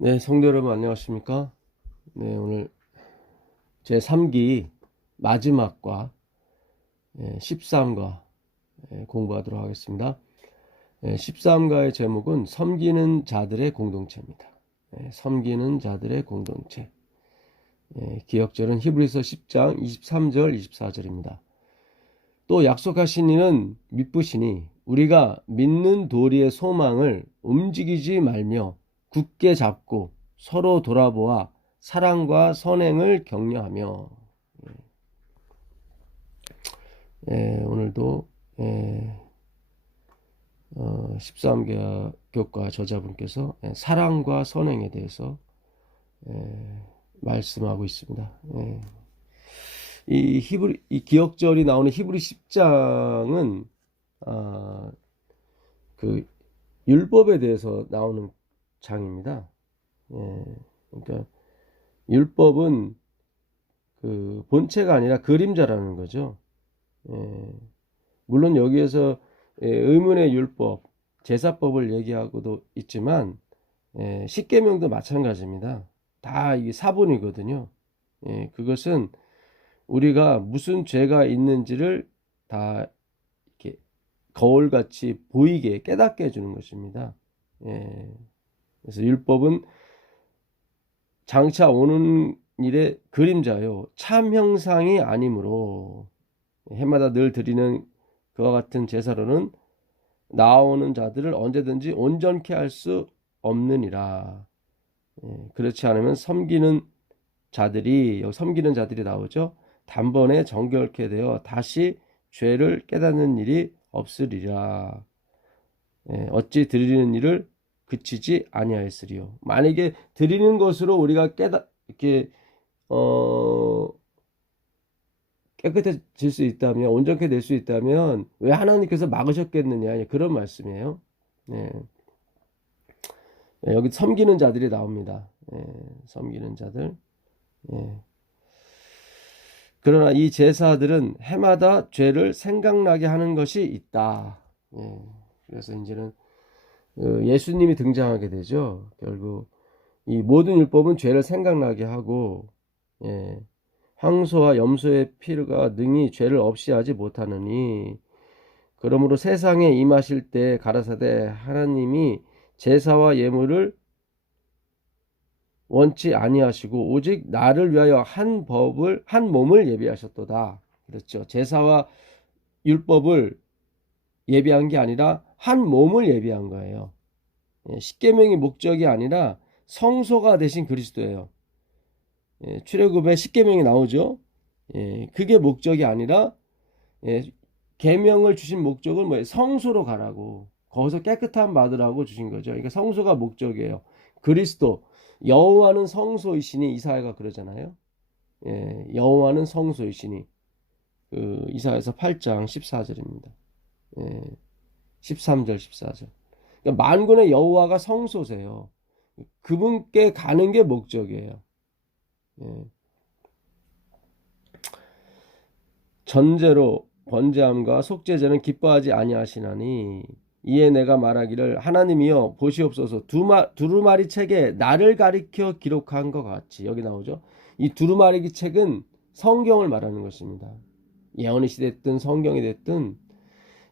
네, 성도 여러분 안녕하십니까? 네, 오늘 제 3기 마지막과 13과 공부하도록 하겠습니다. 13과의 제목은 섬기는 자들의 공동체입니다. 섬기는 자들의 공동체. 기억절은 히브리서 10장 23절 24절입니다. 또 약속하신 이는 미쁘시니 우리가 믿는 도리의 소망을 움직이지 말며 굳게 잡고 서로 돌아보아 사랑과 선행을 격려하며. 오늘도 13교과 저자분께서 사랑과 선행에 대해서 말씀하고 있습니다. 이 기억절이 나오는 히브리 10장은 그 율법에 대해서 나오는 장입니다. 그러니까 율법은 그 본체가 아니라 그림자라는 거죠. 물론 여기에서 의문의 율법, 제사법을 얘기하고도 있지만 십계명도 마찬가지입니다. 다 이게 사본이거든요. 그것은 우리가 무슨 죄가 있는지를 다 이렇게 거울같이 보이게 깨닫게 해주는 것입니다. 그래서 율법은 장차 오는 일의 그림자요 참 형상이 아니므로 해마다 늘 드리는 그와 같은 제사로는 나오는 자들을 언제든지 온전케 할 수 없느니라. 그렇지 않으면 섬기는 자들이, 여기 섬기는 자들이 나오죠. 단번에 정결케 되어 다시 죄를 깨닫는 일이 없으리라. 어찌 드리는 일을 그치지 아니하였으리요. 만약에 드리는 것으로 우리가 이렇게 깨끗해질 수 있다면, 온전케 될 수 있다면 왜 하나님께서 막으셨겠느냐, 그런 말씀이에요. 여기 섬기는 자들이 나옵니다. 섬기는 자들. 그러나 이 제사들은 해마다 죄를 생각나게 하는 것이 있다. 그래서 이제는 예수님이 등장하게 되죠. 결국 이 모든 율법은 죄를 생각나게 하고, 황소와 염소의 피가 능히 죄를 없이 하지 못하느니, 그러므로 세상에 임하실 때 가라사대 하나님이 제사와 예물을 원치 아니하시고 오직 나를 위하여 한 몸을 예비하셨도다. 그렇죠. 제사와 율법을 예비한 게 아니라 한 몸을 예비한 거예요. 십계명이 목적이 아니라 성소가 되신 그리스도예요. 출애굽에 십계명이 나오죠. 그게 목적이 아니라 계명을 주신 목적은 뭐예요? 성소로 가라고, 거기서 깨끗함 받으라고 주신 거죠. 그러니까 성소가 목적이에요. 그리스도, 여호와는 성소이시니, 이사야가 그러잖아요. 여호와는 성소이시니, 그 이사야서 8장 14절입니다. 13절 14절. 그러니까 만군의 여호와가 성소세요. 그분께 가는 게 목적이에요. 전제로 번제함과 속죄제는 기뻐하지 아니하시나니 이에 내가 말하기를 하나님이여 보시옵소서 두루마리 책에 나를 가리켜 기록한 것 같이. 여기 나오죠. 이 두루마리 책은 성경을 말하는 것입니다. 예언이 됐든 성경이 됐든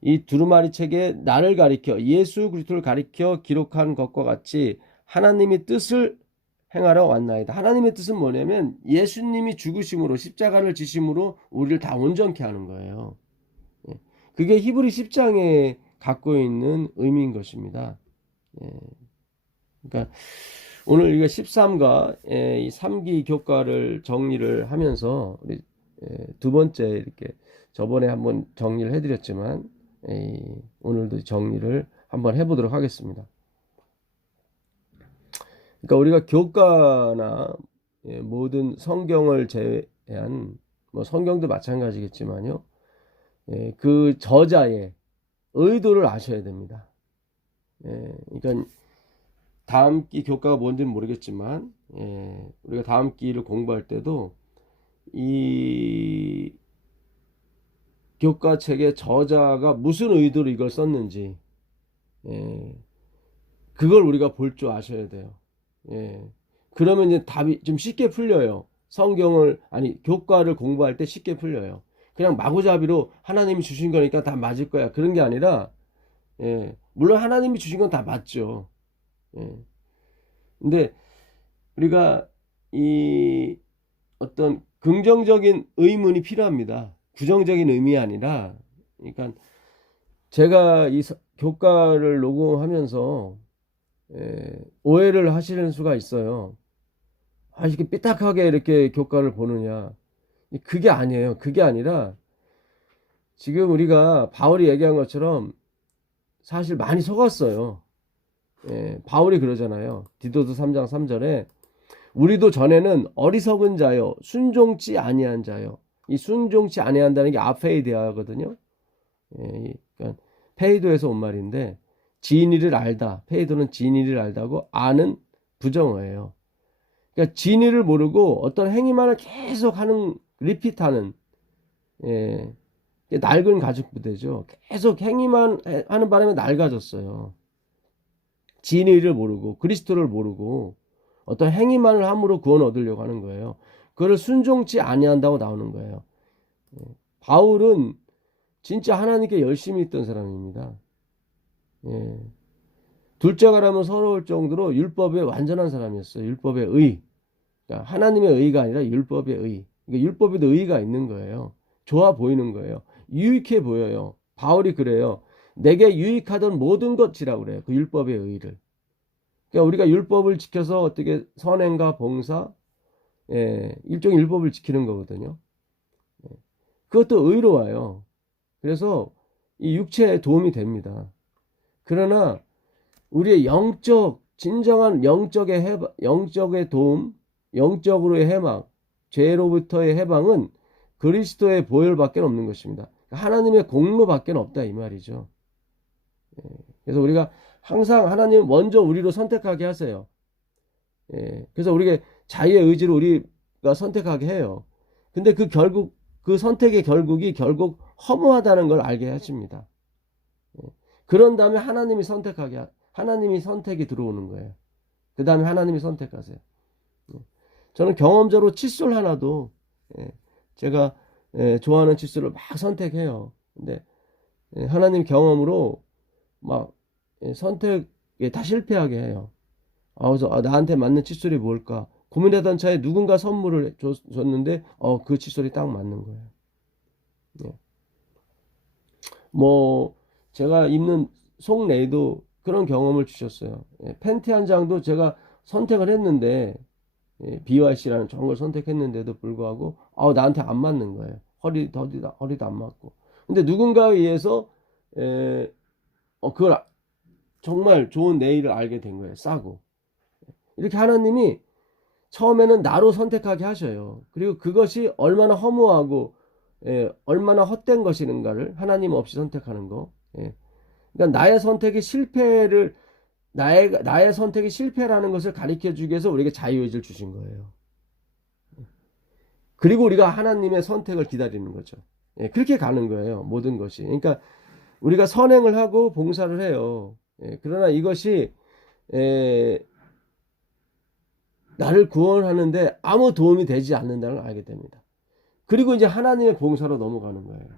이 두루마리 책에 나를 가리켜, 예수 그리스도를 가리켜 기록한 것과 같이 하나님의 뜻을 행하러 왔나이다. 하나님의 뜻은 뭐냐면 예수님이 죽으심으로, 십자가를 지심으로 우리를 다 온전케 하는 거예요. 그게 히브리 10장에 갖고 있는 의미인 것입니다. 그러니까 오늘 우리가 13과 이 3기 교과를 정리를 하면서 우리 두 번째, 이렇게 저번에 한번 정리를 해드렸지만 오늘도 정리를 한번 해보도록 하겠습니다. 그러니까 우리가 교과나 모든 성경을 제외한, 뭐 성경도 마찬가지겠지만요, 그 저자의 의도를 아셔야 됩니다. 그러니까 다음 기 교과가 뭔지는 모르겠지만, 우리가 다음 기를 공부할 때도 이 교과책의 저자가 무슨 의도로 이걸 썼는지, 그걸 우리가 볼 줄 아셔야 돼요. 예. 그러면 이제 답이 좀 쉽게 풀려요. 교과를 공부할 때 쉽게 풀려요. 그냥 마구잡이로 하나님이 주신 거니까 다 맞을 거야. 그런 게 아니라, 예. 물론 하나님이 주신 건 다 맞죠. 예. 근데 우리가 이 어떤 긍정적인 의문이 필요합니다. 부정적인 의미 아니라, 그러니까 제가 교과를 녹음하면서 오해를 하시는 수가 있어요. 아, 이렇게 삐딱하게 이렇게 교과를 보느냐. 그게 아니에요. 그게 아니라 지금 우리가 바울이 얘기한 것처럼 사실 많이 속았어요. 바울이 그러잖아요. 디도서 3장 3절에 우리도 전에는 어리석은 자요, 순종치 아니한 자요. 이 순종치 아니한다는 게 아페이데아거든요. 그러니까 페이도에서 온 말인데, 진리를 알다. 페이도는 진리를 알다고, 아는 부정어예요. 그러니까 진리를 모르고 어떤 행위만을 계속 하는, 리핏하는, 낡은 가죽 부대죠. 계속 행위만 하는 바람에 낡아졌어요. 진리를 모르고 그리스도를 모르고 어떤 행위만을 함으로 구원 얻으려고 하는 거예요. 그걸 순종치 아니한다고 나오는 거예요. 바울은 진짜 하나님께 열심히 있던 사람입니다. 둘째가라면 서러울 정도로 율법에 완전한 사람이었어요. 율법의 의. 그러니까 하나님의 의가 아니라 율법의 의. 그러니까 율법에도 의가 있는 거예요. 좋아 보이는 거예요. 유익해 보여요. 바울이 그래요. 내게 유익하던 모든 것이라고 그래요. 그 율법의 의를. 그러니까 우리가 율법을 지켜서 어떻게 선행과 봉사, 일종의 율법을 지키는 거거든요. 그것도 의로워요. 그래서 이 육체에 도움이 됩니다. 그러나 우리의 진정한 영적의 도움, 영적으로의 해방, 죄로부터의 해방은 그리스도의 보혈밖에 없는 것입니다. 하나님의 공로밖에 없다 이 말이죠. 그래서 우리가 항상 하나님 먼저 우리로 선택하게 하세요. 그래서 우리가 자유의 의지로 우리가 선택하게 해요. 근데 그 선택의 결국이 결국 허무하다는 걸 알게 하십니다. 그런 다음에 하나님이 선택이 들어오는 거예요. 그 다음에 하나님이 선택하세요. 저는 경험적으로 칫솔 하나도 제가 좋아하는 칫솔을 막 선택해요. 근데 하나님 경험으로 막 선택에 다 실패하게 해요. 그래서 나한테 맞는 칫솔이 뭘까 고민하던 차에 누군가 선물을 줬는데 그 칫솔이 딱 맞는 거예요. 뭐 제가 입는 속내도 그런 경험을 주셨어요. 팬티 한 장도 제가 선택을 했는데 BYC라는 좋은 걸 선택했는데도 불구하고 나한테 안 맞는 거예요. 허리도 안 맞고. 근데 누군가에 의해서 그걸 정말 좋은 네일을 알게 된 거예요. 싸고. 이렇게 하나님이 처음에는 나로 선택하게 하셔요. 그리고 그것이 얼마나 허무하고 얼마나 헛된 것인가를 하나님 없이 선택하는 거. 그러니까 나의 선택이 실패라는 것을 가르쳐 주기 위해서 우리에게 자유의지를 주신 거예요. 그리고 우리가 하나님의 선택을 기다리는 거죠. 그렇게 가는 거예요. 모든 것이. 그러니까 우리가 선행을 하고 봉사를 해요. 그러나 이것이 나를 구원하는데 아무 도움이 되지 않는다는 걸 알게 됩니다. 그리고 이제 하나님의 봉사로 넘어가는 거예요.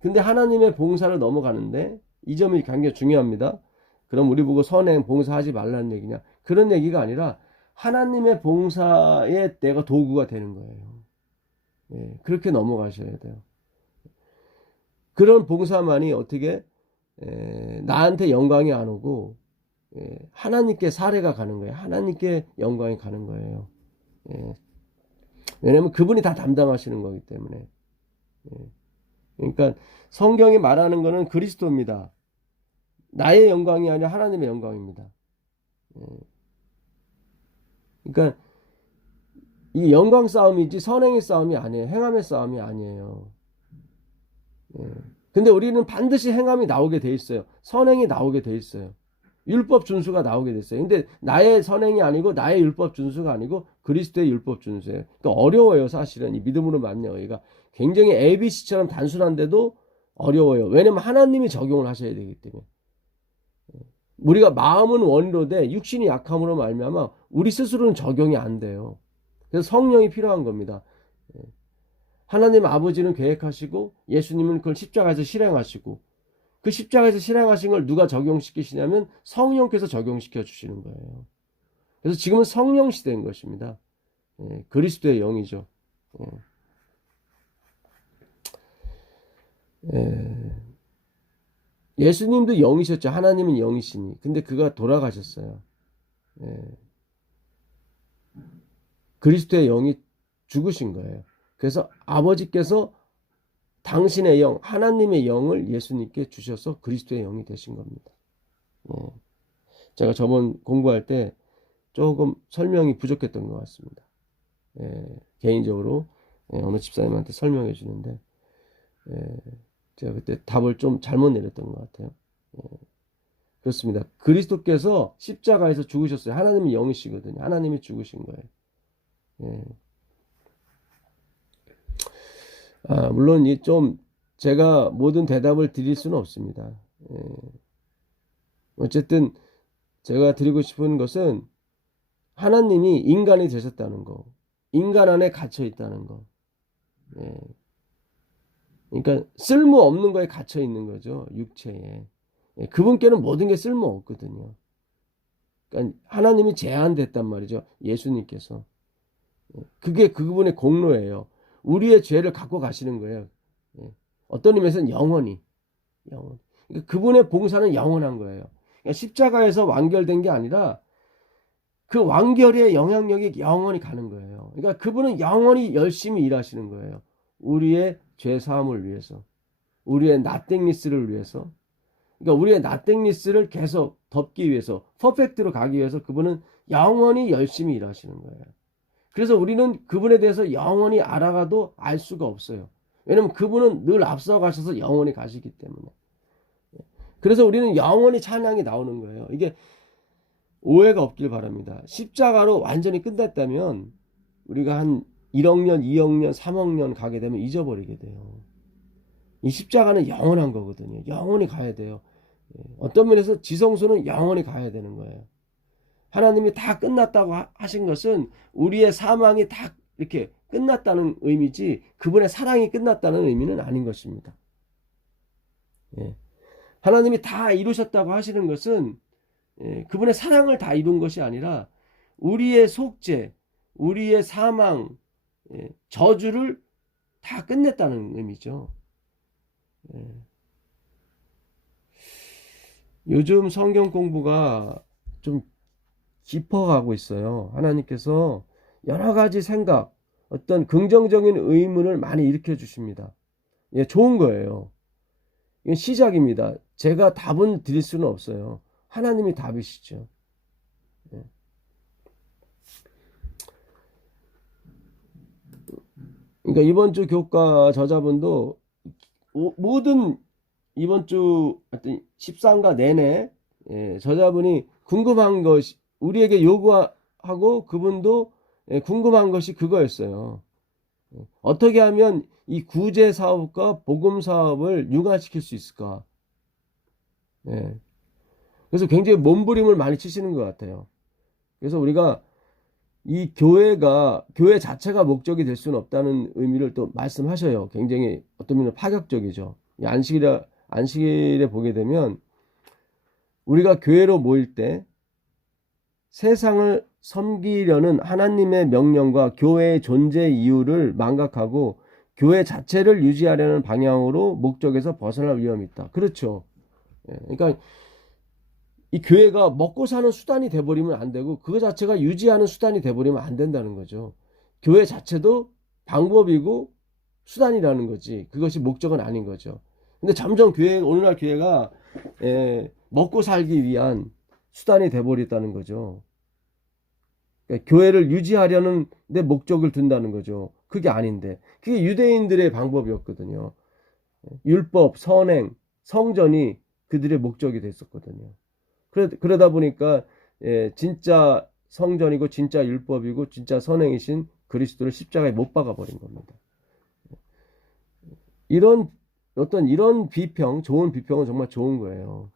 근데 하나님의 봉사를 넘어가는데 이 점이 굉장히 중요합니다. 그럼 우리 보고 선행, 봉사하지 말라는 얘기냐? 그런 얘기가 아니라 하나님의 봉사에 내가 도구가 되는 거예요. 그렇게 넘어가셔야 돼요. 그런 봉사만이 어떻게 나한테 영광이 안 오고 하나님께 사례가 가는 거예요. 하나님께 영광이 가는 거예요. 왜냐하면 그분이 다 담당하시는 거기 때문에. 그러니까 성경이 말하는 거는 그리스도입니다. 나의 영광이 아니라 하나님의 영광입니다. 그러니까 이 영광 싸움이지 선행의 싸움이 아니에요. 행함의 싸움이 아니에요. 근데 우리는 반드시 행함이 나오게 돼 있어요. 선행이 나오게 돼 있어요. 율법 준수가 나오게 됐어요. 근데 나의 선행이 아니고 나의 율법 준수가 아니고 그리스도의 율법 준수예요. 그러니까 어려워요. 사실은 이 믿음으로 맞는 의가 굉장히 ABC처럼 단순한데도 어려워요. 왜냐면 하나님이 적용을 하셔야 되기 때문에. 우리가 마음은 원로되 육신이 약함으로 말미암아 우리 스스로는 적용이 안 돼요. 그래서 성령이 필요한 겁니다. 하나님 아버지는 계획하시고 예수님은 그걸 십자가에서 실행하시고, 그 십자가에서 실행하신 걸 누가 적용시키시냐면 성령께서 적용시켜 주시는 거예요. 그래서 지금은 성령 시대인 것입니다. 그리스도의 영이죠. 예수님도 영이셨죠. 하나님은 영이시니. 근데 그가 돌아가셨어요. 그리스도의 영이 죽으신 거예요. 그래서 아버지께서 당신의 영, 하나님의 영을 예수님께 주셔서 그리스도의 영이 되신 겁니다. 제가 저번 공부할 때 조금 설명이 부족했던 것 같습니다. 개인적으로 어느 집사님한테 설명해 주는데 제가 그때 답을 좀 잘못 내렸던 것 같아요. 그렇습니다. 그리스도께서 십자가에서 죽으셨어요. 하나님이 영이시거든요. 하나님이 죽으신 거예요. 물론 좀 제가 모든 대답을 드릴 수는 없습니다. 어쨌든 제가 드리고 싶은 것은 하나님이 인간이 되셨다는 거, 인간 안에 갇혀 있다는 거. 그러니까 쓸모 없는 거에 갇혀 있는 거죠. 육체에. 그분께는 모든 게 쓸모 없거든요. 그러니까 하나님이 제한됐단 말이죠. 예수님께서. 그게 그분의 공로예요. 우리의 죄를 갖고 가시는 거예요. 어떤 의미에서는 영원히. 그러니까 그분의 봉사는 영원한 거예요. 그러니까 십자가에서 완결된 게 아니라 그 완결의 영향력이 영원히 가는 거예요. 그러니까 그분은 영원히 열심히 일하시는 거예요. 우리의 죄 사함을 위해서, 우리의 나땡니스를 위해서. 그러니까 우리의 나땡니스를 계속 덮기 위해서, 퍼펙트로 가기 위해서 그분은 영원히 열심히 일하시는 거예요. 그래서 우리는 그분에 대해서 영원히 알아가도 알 수가 없어요. 왜냐면 그분은 늘 앞서 가셔서 영원히 가시기 때문에. 그래서 우리는 영원히 찬양이 나오는 거예요. 이게 오해가 없길 바랍니다. 십자가로 완전히 끝났다면 우리가 한 1억 년, 2억 년, 3억 년 가게 되면 잊어버리게 돼요. 이 십자가는 영원한 거거든요. 영원히 가야 돼요. 어떤 면에서 지성소는 영원히 가야 되는 거예요. 하나님이 다 끝났다고 하신 것은 우리의 사망이 다 이렇게 끝났다는 의미지 그분의 사랑이 끝났다는 의미는 아닌 것입니다. 하나님이 다 이루셨다고 하시는 것은 그분의 사랑을 다 이룬 것이 아니라 우리의 속죄, 우리의 사망, 저주를 다 끝냈다는 의미죠. 요즘 성경 공부가 좀 깊어가고 있어요. 하나님께서 여러 가지 생각, 어떤 긍정적인 의문을 많이 일으켜 주십니다. 좋은 거예요. 이건 시작입니다. 제가 답은 드릴 수는 없어요. 하나님이 답이시죠. 그러니까 이번 주 교과 저자분도 모든 이번 주 13가 내내 저자분이 궁금한 것이 우리에게 요구하고 그분도 궁금한 것이 그거였어요. 어떻게 하면 이 구제 사업과 복음 사업을 융화시킬 수 있을까? 그래서 굉장히 몸부림을 많이 치시는 것 같아요. 그래서 우리가 이 교회 자체가 목적이 될 수는 없다는 의미를 또 말씀하셔요. 굉장히 어떤 면은 파격적이죠. 안식일에 보게 되면 우리가 교회로 모일 때 세상을 섬기려는 하나님의 명령과 교회의 존재 이유를 망각하고 교회 자체를 유지하려는 방향으로 목적에서 벗어날 위험이 있다. 그렇죠. 그러니까 이 교회가 먹고 사는 수단이 돼버리면 안 되고 그거 자체가 유지하는 수단이 돼버리면 안 된다는 거죠. 교회 자체도 방법이고 수단이라는 거지 그것이 목적은 아닌 거죠. 근데 점점 오늘날 교회가 먹고 살기 위한 수단이 돼버렸다는 거죠. 그러니까 교회를 유지하려는 데 목적을 둔다는 거죠. 그게 아닌데 그게 유대인들의 방법이었거든요. 율법, 선행, 성전이 그들의 목적이 됐었거든요. 그러다 보니까 진짜 성전이고 진짜 율법이고 진짜 선행이신 그리스도를 십자가에 못 박아 버린 겁니다. 이런 비평, 좋은 비평은 정말 좋은 거예요.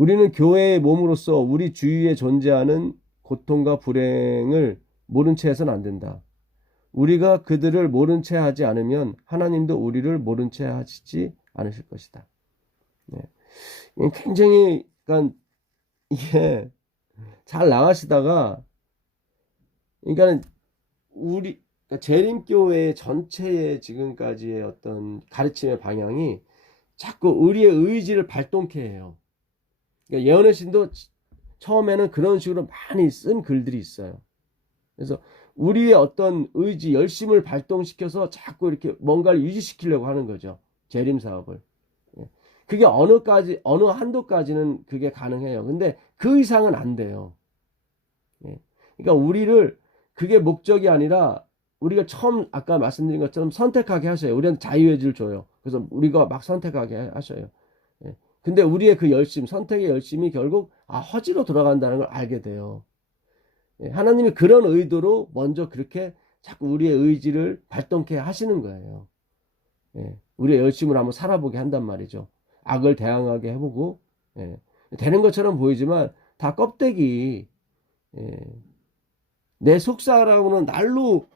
우리는 교회의 몸으로서 우리 주위에 존재하는 고통과 불행을 모른 채 해서는 안 된다. 우리가 그들을 모른 채 하지 않으면 하나님도 우리를 모른 채 하시지 않으실 것이다. 네. 굉장히, 그러니까 이게 잘 나가시다가, 그러니까 그러니까 재림교회 전체의 지금까지의 어떤 가르침의 방향이 자꾸 우리의 의지를 발동케 해요. 그러니까 예언의 신도 처음에는 그런 식으로 많이 쓴 글들이 있어요. 그래서 우리의 어떤 의지, 열심을 발동시켜서 자꾸 이렇게 뭔가를 유지시키려고 하는 거죠. 재림 사업을. 그게 어느 한도까지는 그게 가능해요. 근데 그 이상은 안 돼요. 그러니까 우리를 그게 목적이 아니라 우리가 처음 아까 말씀드린 것처럼 선택하게 하셔요. 우리한테 자유의지를 줘요. 그래서 우리가 막 선택하게 하셔요. 근데 우리의 그 열심, 선택의 열심이 결국 허지로 돌아간다는 걸 알게 돼요. 하나님이 그런 의도로 먼저 그렇게 자꾸 우리의 의지를 발동케 하시는 거예요. 우리의 열심을 한번 살아보게 한단 말이죠. 악을 대항하게 해보고, 되는 것처럼 보이지만 다 껍데기, 내 속사람은 날로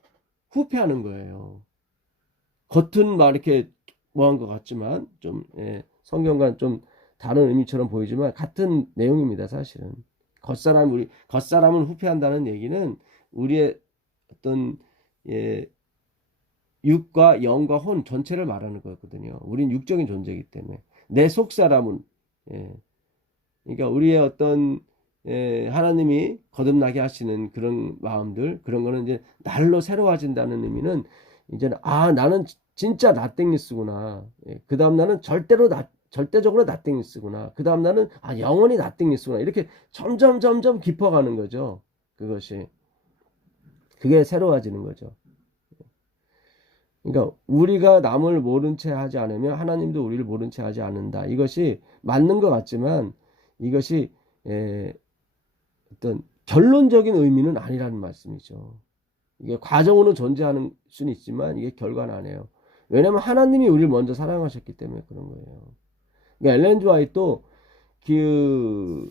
후패하는 거예요. 겉은 막 이렇게 뭐한 것 같지만 좀 성경과는 좀 다른 의미처럼 보이지만 같은 내용입니다. 사실은 겉사람을 후패한다는 얘기는 우리의 어떤 육과 영과 혼 전체를 말하는 거거든요. 우린 육적인 존재이기 때문에 내 속사람은 그러니까 우리의 어떤 하나님이 거듭나게 하시는 그런 마음들, 그런 거는 이제 날로 새로워진다는 의미는 이제는 나는 진짜 나땡니스구나. 그 다음 나는 절대적으로 나땡니스구나. 그 다음 나는 영원히 나땡니스구나. 이렇게 점점 깊어가는 거죠. 그게 새로워지는 거죠. 그러니까 우리가 남을 모른 채 하지 않으면 하나님도 우리를 모른 채 하지 않는다. 이것이 맞는 것 같지만 이것이 어떤 결론적인 의미는 아니라는 말씀이죠. 이게 과정으로 존재하는 수는 있지만 이게 결과는 아니에요. 왜냐하면 하나님이 우리를 먼저 사랑하셨기 때문에 그런 거예요. 그러니까 엘렌 지 화이트도 그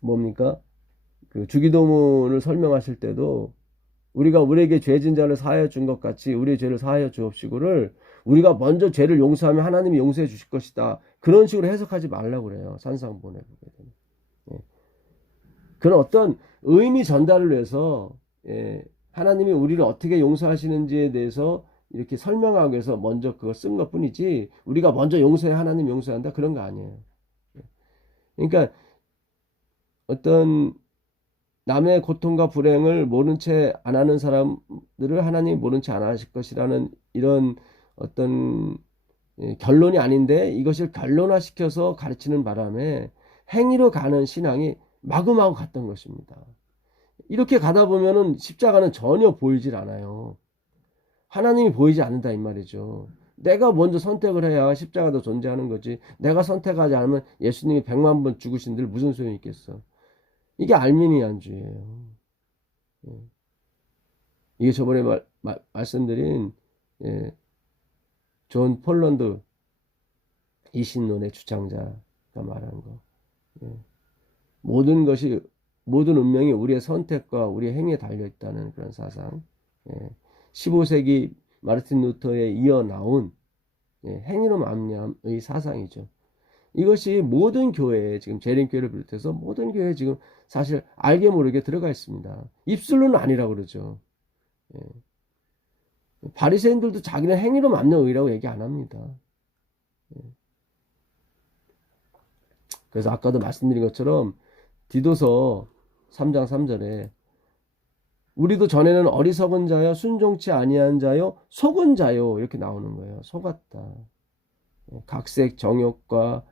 뭡니까? 그 주기도문을 설명하실 때도 우리가 우리에게 죄진 자를 사하여 준 것 같이 우리의 죄를 사하여 주옵시고를 우리가 먼저 죄를 용서하면 하나님이 용서해 주실 것이다. 그런 식으로 해석하지 말라고 그래요. 산상본에 보게 되면. 그런 어떤 의미 전달을 위해서 하나님이 우리를 어떻게 용서하시는지에 대해서 이렇게 설명하기 위해서 먼저 그걸 쓴 것뿐이지 우리가 먼저 용서해 하나님 용서한다 그런 거 아니에요. 그러니까 어떤 남의 고통과 불행을 모른 채 안 하는 사람들을 하나님이 모른 채 안 하실 것이라는 이런 어떤 결론이 아닌데 이것을 결론화시켜서 가르치는 바람에 행위로 가는 신앙이 마구마구 갔던 것입니다. 이렇게 가다 보면은 십자가는 전혀 보이질 않아요. 하나님이 보이지 않는다 이 말이죠. 내가 먼저 선택을 해야 십자가도 존재하는 거지. 내가 선택하지 않으면 예수님이 100만 번 죽으신들 무슨 소용이 있겠어. 이게 알미니안주의예요. 이게 저번에 말씀드린 존 폴런드 이신론의 주장자가 말하는 거. 모든 운명이 우리의 선택과 우리의 행위에 달려있다는 그런 사상. 15세기 마르틴 루터에 이어 나온 행위로 말미암의 사상이죠. 이것이 모든 교회에 지금 재림교회를 비롯해서 모든 교회에 지금 사실 알게 모르게 들어가 있습니다. 입술로는 아니라고 그러죠. 바리새인들도 자기는 행위로 맞는 의라고 얘기 안 합니다. 그래서 아까도 말씀드린 것처럼 디도서 3장 3절에 우리도 전에는 어리석은 자여 순종치 아니한 자여 속은 자요 이렇게 나오는 거예요. 속았다. 각색 정욕과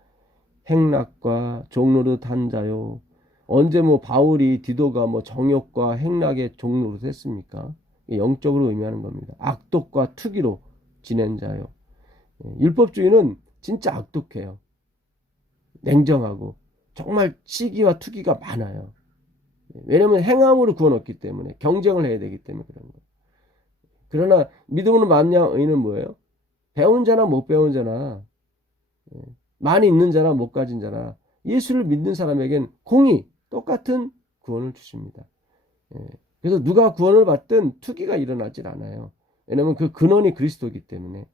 행락과 종노릇 한 자요. 언제 바울이 디도가 정욕과 행락의 종노릇 했습니까? 영적으로 의미하는 겁니다. 악독과 투기로 지낸 자요. 율법주의는 진짜 악독해요. 냉정하고 정말 시기와 투기가 많아요. 왜냐하면 행함으로 구원받기 때문에 경쟁을 해야 되기 때문에 그런 거예요. 그러나 믿음으로 말미암은 의는 뭐예요? 배운 자나 못 배운 자나 많이 있는 자나 못 가진 자나 예수를 믿는 사람에겐 공의, 똑같은 구원을 주십니다. 그래서 누가 구원을 받든 투기가 일어나질 않아요. 왜냐하면 그 근원이 그리스도이기 때문에.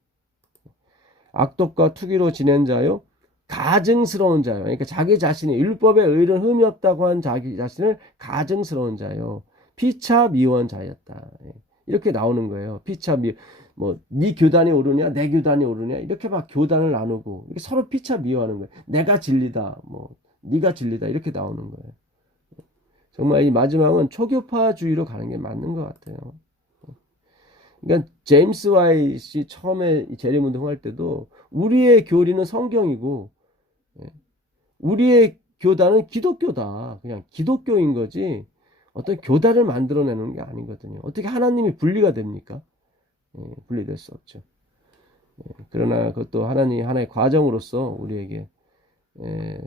악독과 투기로 지낸 자요, 가증스러운 자요. 그러니까 자기 자신이 율법의 의는 흠이 없다고 한 자기 자신을 가증스러운 자요, 피차 미워한 자였다. 이렇게 나오는 거예요. 피차 미, 네 교단이 옳으냐, 내 교단이 옳으냐, 이렇게 막 교단을 나누고 이렇게 서로 피차 미워하는 거예요. 내가 진리다, 네가 진리다, 이렇게 나오는 거예요. 정말 이 마지막은 초교파주의로 가는 게 맞는 것 같아요. 그러니까 제임스 와이시 처음에 재림운동할 때도 우리의 교리는 성경이고 우리의 교단은 기독교다, 그냥 기독교인 거지 어떤 교단을 만들어내는 게 아니거든요. 어떻게 하나님이 분리가 됩니까? 분리될 수 없죠. 그러나 그것도 하나님 하나의 과정으로서 우리에게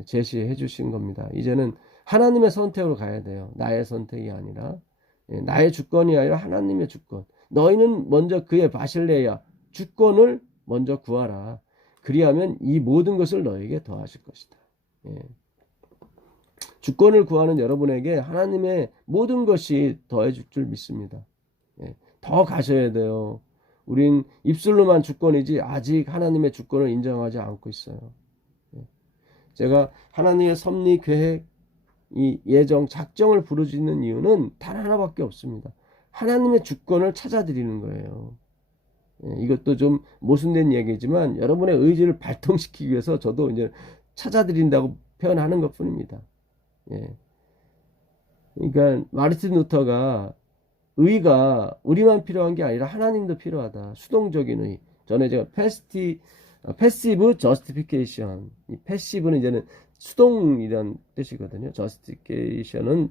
제시해 주신 겁니다. 이제는 하나님의 선택으로 가야 돼요. 나의 선택이 아니라, 나의 주권이 아니라 하나님의 주권. 너희는 먼저 그의 바실레야 주권을 먼저 구하라. 그리하면 이 모든 것을 너에게 더하실 것이다. 주권을 구하는 여러분에게 하나님의 모든 것이 더해 줄 줄 믿습니다. 더 가셔야 돼요. 우린 입술로만 주권이지 아직 하나님의 주권을 인정하지 않고 있어요. 제가 하나님의 섭리, 계획, 이 예정, 작정을 부르짖는 이유는 단 하나밖에 없습니다. 하나님의 주권을 찾아드리는 거예요. 이것도 좀 모순된 얘기지만 여러분의 의지를 발동시키기 위해서 저도 이제 찾아드린다고 표현하는 것 뿐입니다. 그러니까 마르틴 루터가 의가 우리만 필요한 게 아니라 하나님도 필요하다. 수동적인 의. 전에 제가 패시브 저스티피케이션. 이 패시브는 이제는 수동이란 뜻이거든요. 저스티피케이션은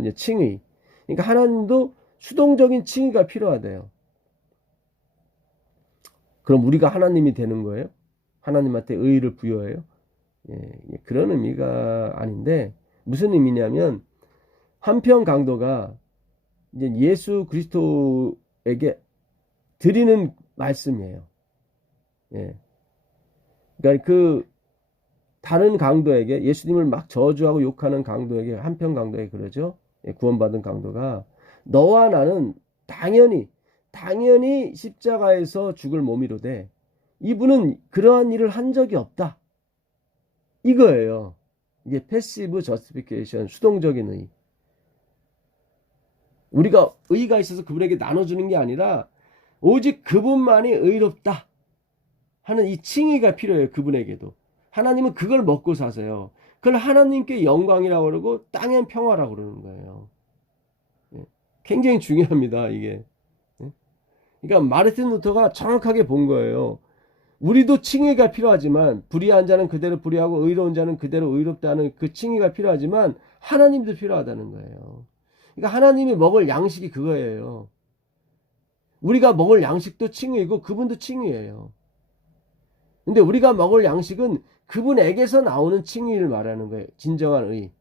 이제 칭의. 그러니까 하나님도 수동적인 칭의가 필요하대요. 그럼 우리가 하나님이 되는 거예요? 하나님한테 의의를 부여해요? 그런 의미가 아닌데, 무슨 의미냐면 한편 강도가 이제 예수 그리스도에게 드리는 말씀이에요. 그러니까 그 다른 강도에게, 예수님을 막 저주하고 욕하는 강도에게, 한편 강도에게 그러죠. 구원받은 강도가 너와 나는 당연히 십자가에서 죽을 몸이로되 이분은 그러한 일을 한 적이 없다, 이거예요. 이게 패시브 저스티피케이션, 수동적인 의. 우리가 의가 있어서 그분에게 나눠주는 게 아니라 오직 그분만이 의롭다 하는 이 칭의가 필요해요. 그분에게도. 하나님은 그걸 먹고 사세요. 그걸 하나님께 영광이라고 그러고 땅엔 평화라고 그러는 거예요. 굉장히 중요합니다, 이게. 그러니까 마르틴 루터가 정확하게 본 거예요. 우리도 칭의가 필요하지만, 불의한 자는 그대로 불의하고 의로운 자는 그대로 의롭다는 그 칭의가 필요하지만 하나님도 필요하다는 거예요. 그러니까 하나님이 먹을 양식이 그거예요. 우리가 먹을 양식도 칭의이고 그분도 칭의예요. 근데 우리가 먹을 양식은 그분에게서 나오는 칭의를 말하는 거예요. 진정한 의.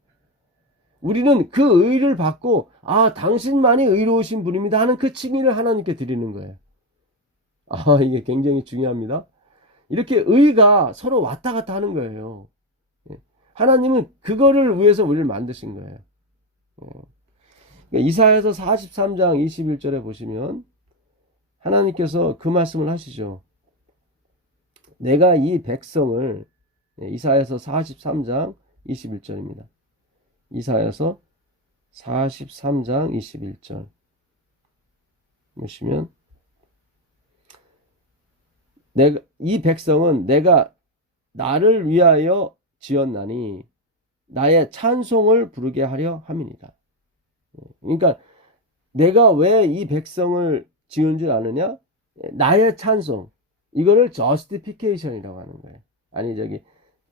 우리는 그 의를 받고 당신만이 의로우신 분입니다 하는 그 칭의를 하나님께 드리는 거예요. 이게 굉장히 중요합니다. 이렇게 의가 서로 왔다 갔다 하는 거예요. 하나님은 그거를 위해서 우리를 만드신 거예요. 이사야서 43장 21절에 보시면 하나님께서 그 말씀을 하시죠. 내가 이 백성을, 이사야서 43장 21절입니다. 이사야서 43장 21절 보시면, 이 백성은 내가 나를 위하여 지었나니 나의 찬송을 부르게 하려 함이니라. 그러니까 내가 왜 이 백성을 지은 줄 아느냐? 나의 찬송. 이거를 justification이라고 하는 거예요. 아니,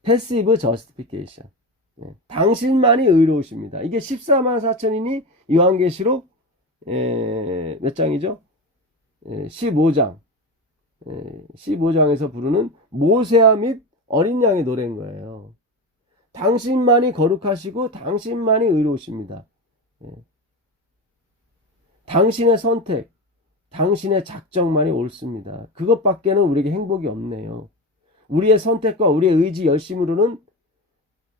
passive justification. 당신만이 의로우십니다. 이게 14만 4천인이 요한계시록 몇 장이죠? 15장. 15장에서 부르는 모세아 및 어린 양의 노래인 거예요. 당신만이 거룩하시고 당신만이 의로우십니다. 당신의 선택, 당신의 작정만이 옳습니다. 그것밖에는 우리에게 행복이 없네요. 우리의 선택과 우리의 의지, 열심으로는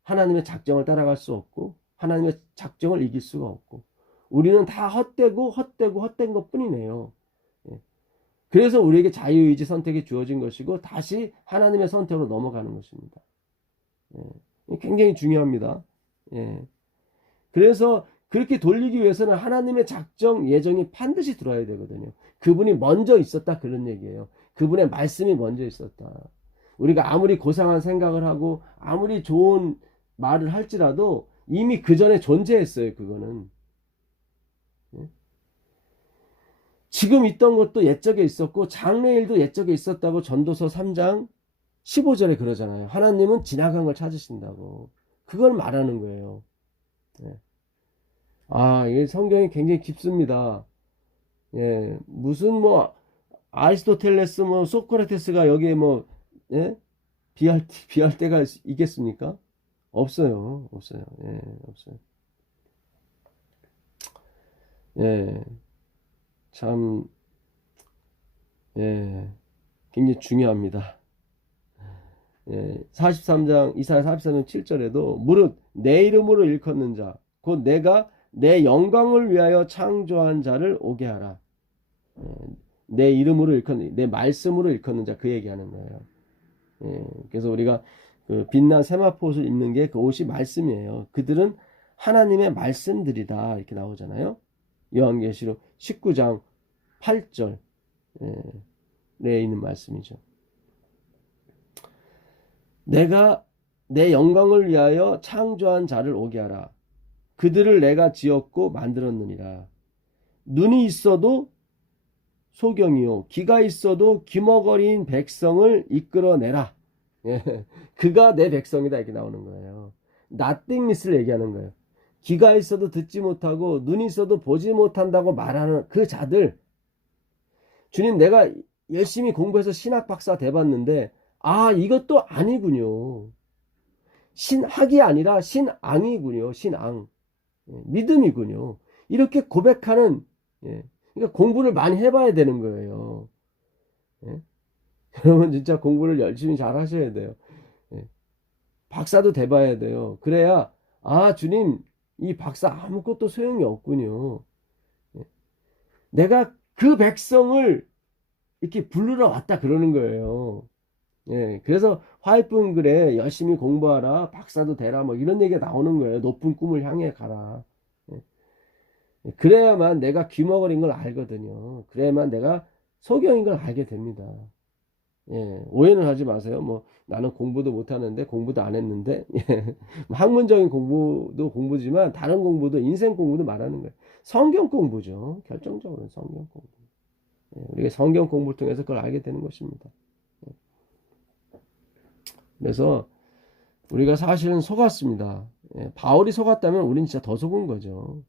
하나님의 작정을 따라갈 수 없고 하나님의 작정을 이길 수가 없고 우리는 다 헛된 것뿐이네요. 예. 그래서 우리에게 자유의지 선택이 주어진 것이고 다시 하나님의 선택으로 넘어가는 것입니다. 예. 굉장히 중요합니다. 예. 그래서 그렇게 돌리기 위해서는 하나님의 작정, 예정이 반드시 들어야 되거든요. 그분이 먼저 있었다 그런 얘기예요. 그분의 말씀이 먼저 있었다. 우리가 아무리 고상한 생각을 하고 아무리 좋은 말을 할지라도 이미 그 전에 존재했어요. 그거는. 지금 있던 것도 옛적에 있었고 장래일도 옛적에 있었다고 전도서 3장 15절에 그러잖아요. 하나님은 지나간 걸 찾으신다고. 그걸 말하는 거예요. 이게 성경이 굉장히 깊습니다. 예, 무슨 뭐 아리스토텔레스 뭐 소크라테스가 여기에 뭐 예? 비할 때가 있겠습니까? 없어요. 없어요. 예, 없어요. 예. 참 예. 굉장히 중요합니다. 예. 43장 이사야 43장 7절에도 무릇 내 이름으로 일컫는 자 곧 내가 내 영광을 위하여 창조한 자를 오게 하라. 예. 내 이름으로 일컫는 내 말씀으로 일컫는 자 그 얘기하는 거예요. 예. 그래서 우리가 그 빛난 세마포옷을 입는 게 그 옷이 말씀이에요. 그들은 하나님의 말씀들이다 이렇게 나오잖아요. 요한계시록 19장 8절에 있는 말씀이죠. 내가 내 영광을 위하여 창조한 자를 오게 하라. 그들을 내가 지었고 만들었느니라. 눈이 있어도 소경이요 귀가 있어도 귀머거리인 백성을 이끌어내라. 예, 그가 내 백성이다 이렇게 나오는 거예요. nothingness를 얘기하는 거예요. 귀가 있어도 듣지 못하고 눈이 있어도 보지 못한다고 말하는 그 자들. 주님 내가 열심히 공부해서 신학 박사 돼봤는데 이것도 아니군요. 신학이 아니라 신앙이군요. 신앙. 믿음이군요. 이렇게 고백하는 그러니까 공부를 많이 해봐야 되는 거예요. 여러분 진짜 공부를 열심히 잘 하셔야 돼요. 박사도 돼봐야 돼요. 그래야 주님 이 박사 아무것도 소용이 없군요. 내가 그 백성을 이렇게 부르러 왔다 그러는 거예요. 그래서 화이트 글에 열심히 공부하라 박사도 되라 뭐 이런 얘기가 나오는 거예요. 높은 꿈을 향해 가라. 그래야만 내가 귀머거린 걸 알거든요. 그래야만 내가 소경인 걸 알게 됩니다. 오해는 하지 마세요. 뭐 나는 공부도 못하는데 공부도 안 했는데 학문적인 공부도 공부지만 다른 공부도 인생 공부도 말하는 거예요. 성경 공부죠. 결정적으로 성경 공부. 우리가 성경 공부를 통해서 그걸 알게 되는 것입니다. 그래서 우리가 사실은 속았습니다. 바울이 속았다면 우리는 진짜 더 속은 거죠.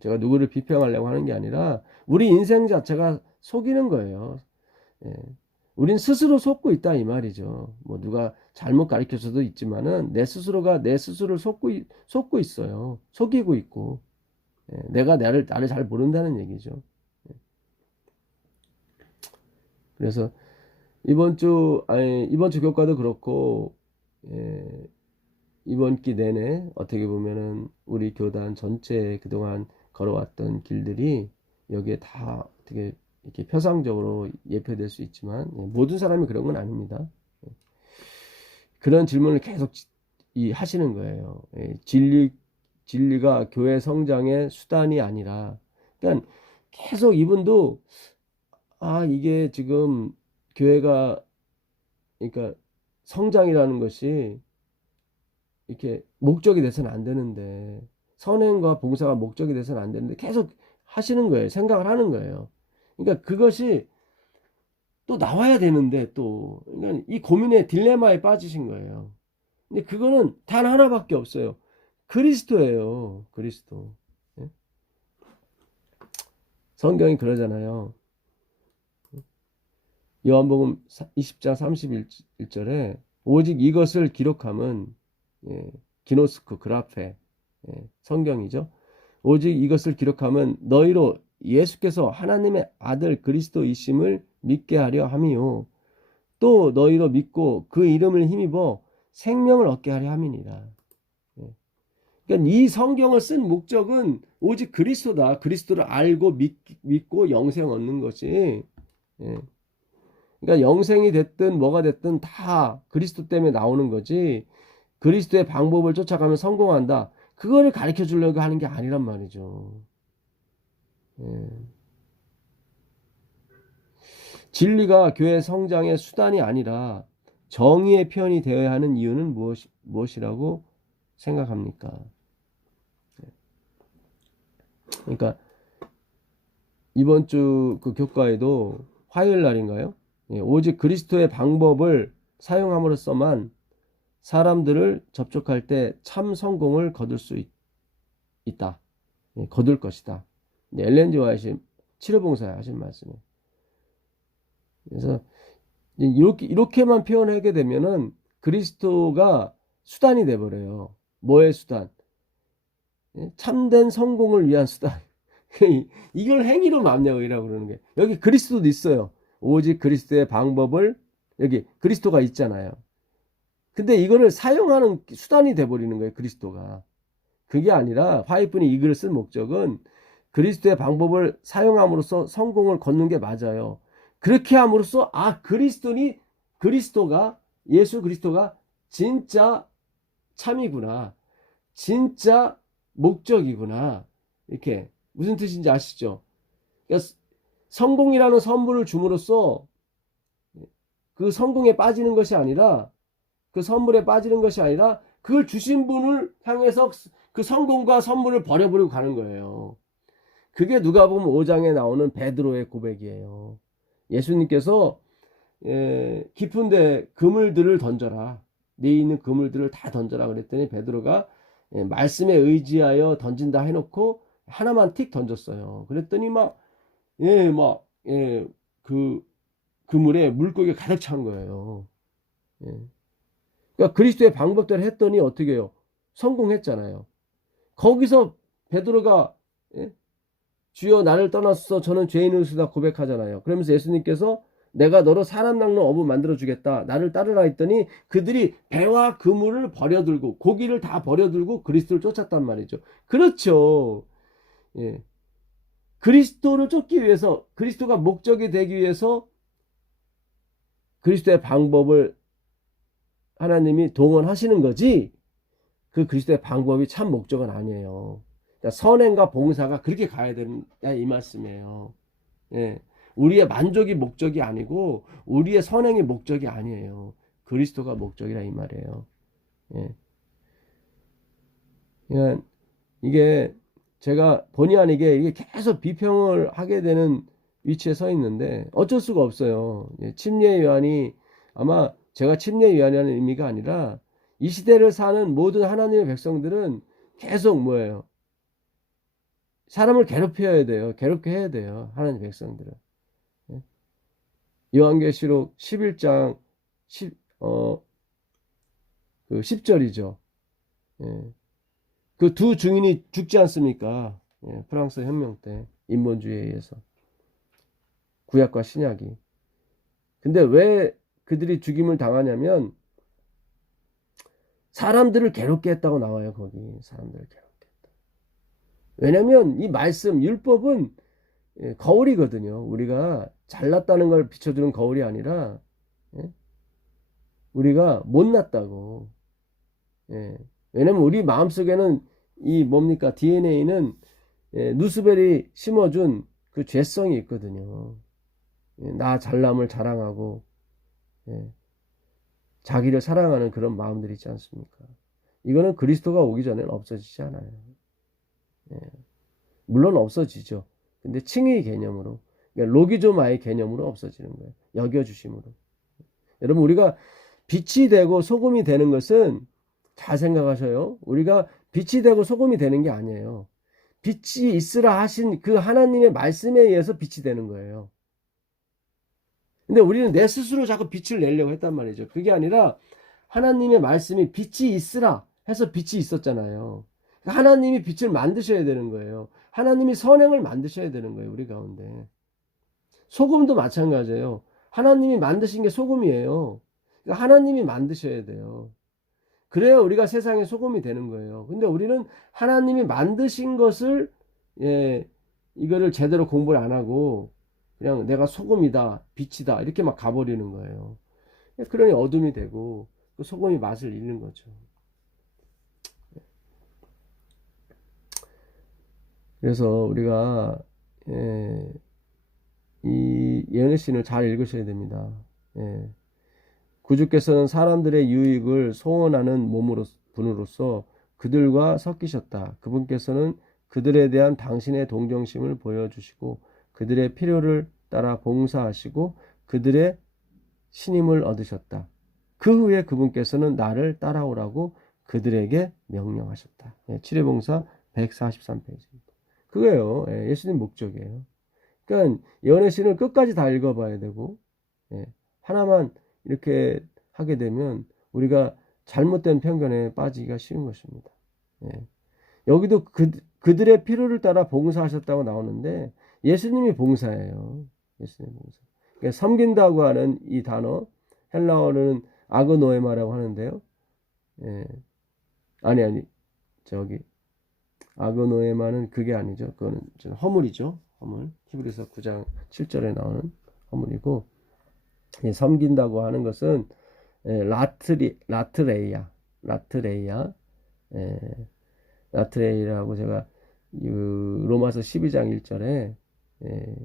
제가 누구를 비평하려고 하는 게 아니라 우리 인생 자체가 속이는 거예요. 우린 스스로 속고 있다 이 말이죠. 뭐 누가 잘못 가르쳐 줘도 있지만은 내 스스로가 내 스스로를 속고 있어요. 속이고 있고 내가 나를 잘 모른다는 얘기죠. 그래서 이번 주 교과도 그렇고 이번 기 내내 어떻게 보면은 우리 교단 전체에 그동안 걸어왔던 길들이 여기에 다 어떻게 이렇게 표상적으로 예표될 수 있지만 모든 사람이 그런 건 아닙니다. 그런 질문을 계속 하시는 거예요. 진리가 교회 성장의 수단이 아니라 그러니까 계속 이분도 이게 지금 교회가 그러니까 성장이라는 것이 이렇게 목적이 돼서는 안 되는데 선행과 봉사가 목적이 돼서는 안 되는데 계속 하시는 거예요. 생각을 하는 거예요. 그러니까 그것이 또 나와야 되는데 또 그러니까 이 고민의 딜레마에 빠지신 거예요. 근데 그거는 단 하나밖에 없어요. 그리스도예요. 그리스도. 성경이 그러잖아요. 요한복음 20장 31절에 오직 이것을 기록함은 기노스코 그라페 성경이죠. 오직 이것을 기록함은 너희로 예수께서 하나님의 아들 그리스도이심을 믿게 하려 함이요 또 너희로 믿고 그 이름을 힘입어 생명을 얻게 하려 함이니라. 그러니까 이 성경을 쓴 목적은 오직 그리스도다. 그리스도를 알고 믿고 영생 얻는 것이. 예. 그러니까 영생이 됐든 뭐가 됐든 다 그리스도 때문에 나오는 거지. 그리스도의 방법을 쫓아가면 성공한다. 그거를 가르쳐 주려고 하는 게 아니란 말이죠. 예. 진리가 교회 성장의 수단이 아니라 정의의 편이 되어야 하는 이유는 무엇이라고 생각합니까? 그러니까 이번 주 그 교과에도 화요일 날인가요? 예, 오직 그리스도의 방법을 사용함으로써만 사람들을 접촉할 때 참 성공을 거둘 수 있다. 예, 거둘 것이다. 엘렌 지 화이트 치료봉사에 하신 말씀이에요. 그래서 이렇게만 표현하게 되면은 그리스도가 수단이 돼버려요. 뭐의 수단? 예? 참된 성공을 위한 수단. 이걸 행위로 맞냐고 그러는 게. 여기 그리스도도 있어요. 오직 그리스도의 방법을, 여기 그리스도가 있잖아요. 근데 이거를 사용하는 수단이 돼버리는 거예요. 그리스도가. 그게 아니라 화이트분이 이 글을 쓴 목적은 그리스도의 방법을 사용함으로써 성공을 거두는 게 맞아요. 그렇게 함으로써 그리스도가 예수 그리스도가 진짜 참이구나. 진짜 목적이구나. 이렇게 무슨 뜻인지 아시죠? 그러니까 성공이라는 선물을 줌으로써 그 성공에 빠지는 것이 아니라 그 선물에 빠지는 것이 아니라 그걸 주신 분을 향해서 그 성공과 선물을 버려버리고 가는 거예요. 그게 누가복음 5장에 나오는 베드로의 고백이에요. 예수님께서 깊은데 그물들을 던져라. 네 있는 그물들을 다 던져라 그랬더니 베드로가 말씀에 의지하여 던진다 해놓고 하나만 틱 던졌어요. 그랬더니 그 그물에 물고기가 가득 찬 거예요. 예. 그러니까 그리스도의 방법대로 했더니 어떻게 해요? 성공했잖아요. 거기서 베드로가 주여 나를 떠나소서 저는 죄인이로다 고백하잖아요. 그러면서 예수님께서 내가 너로 사람 낚는 어부 만들어 주겠다. 나를 따르라 했더니 그들이 배와 그물을 버려들고 고기를 다 버려들고 그리스도를 쫓았단 말이죠. 그렇죠. 예. 그리스도를 쫓기 위해서 그리스도가 목적이 되기 위해서 그리스도의 방법을 하나님이 동원하시는 거지 그 그리스도의 방법이 참 목적은 아니에요. 그러니까 선행과 봉사가 그렇게 가야 된다 이 말씀이에요. 예. 우리의 만족이 목적이 아니고 우리의 선행이 목적이 아니에요. 그리스도가 목적이라 이 말이에요. 예. 그러니까 이게 제가 본의 아니게 이게 계속 비평을 하게 되는 위치에 서 있는데 어쩔 수가 없어요. 침례 요한이 아마 제가 침례 요한이라는 의미가 아니라 이 시대를 사는 모든 하나님의 백성들은 계속 뭐예요? 사람을 괴롭혀야 돼요. 괴롭게 해야 돼요. 하나님 백성들은. 요한계시록 11장 10절이죠. 그 두 증인이 죽지 않습니까? 프랑스 혁명 때 인본주의에 의해서 구약과 신약이. 근데 왜 그들이 죽임을 당하냐면 사람들을 괴롭게 했다고 나와요. 거기 사람들을 괴롭게 했다. 왜냐면 이 말씀 율법은 거울이거든요. 우리가 잘났다는 걸 비춰주는 거울이 아니라 우리가 못났다고. 왜냐면 우리 마음속에는 이 뭡니까? DNA는 누스벨이 심어준 그 죄성이 있거든요. 나 잘남을 자랑하고 자기를 사랑하는 그런 마음들이 있지 않습니까? 이거는 그리스도가 오기 전에는 없어지지 않아요. 물론 없어지죠. 근데 칭의 개념으로, 그러니까 로기조마의 개념으로 없어지는 거예요. 여겨주심으로. 여러분 우리가 빛이 되고 소금이 되는 것은 잘 생각하셔요. 우리가 빛이 되고 소금이 되는 게 아니에요. 빛이 있으라 하신 그 하나님의 말씀에 의해서 빛이 되는 거예요. 근데 우리는 내 스스로 자꾸 빛을 내려고 했단 말이죠. 그게 아니라 하나님의 말씀이 빛이 있으라 해서 빛이 있었잖아요. 하나님이 빛을 만드셔야 되는 거예요. 하나님이 선행을 만드셔야 되는 거예요. 우리 가운데. 소금도 마찬가지예요. 하나님이 만드신 게 소금이에요. 그러니까 하나님이 만드셔야 돼요. 그래야 우리가 세상의 소금이 되는 거예요. 근데 우리는 하나님이 만드신 것을, 예, 이거를 제대로 공부를 안 하고 그냥 내가 소금이다, 빛이다 이렇게 막 가버리는 거예요. 그러니 어둠이 되고 그 소금이 맛을 잃는 거죠. 그래서 우리가, 예, 이 예언의 잘 읽으셔야 됩니다. 예. 구주께서는 사람들의 유익을 소원하는 분으로서 그들과 섞이셨다. 그분께서는 그들에 대한 당신의 동정심을 보여주시고 그들의 필요를 따라 봉사하시고 그들의 신임을 얻으셨다. 그 후에 그분께서는 나를 따라오라고 그들에게 명령하셨다. 예, 7회 봉사 143페이지입니다. 그거예요. 예, 예수님 목적이에요. 그러니까 예언의 신을 끝까지 다 읽어봐야 되고, 예, 하나만 이렇게 하게 되면 우리가 잘못된 편견에 빠지기가 쉬운 것입니다. 예. 여기도 그들의 필요를 따라 봉사하셨다고 나오는데 예수님이 봉사예요. 예수님 봉사. 그러니까 섬긴다고 하는 이 단어 헬라어는 아그노에마라고 하는데요. 예. 아니 저기 아그노에마는 그게 아니죠. 그거는 허물이죠. 허물. 히브리서 9장 7절에 나오는 허물이고, 예, 섬긴다고 하는 것은, 예, 라트레이야, 예, 라트레이라고 제가 로마서 12장 1절에, 예,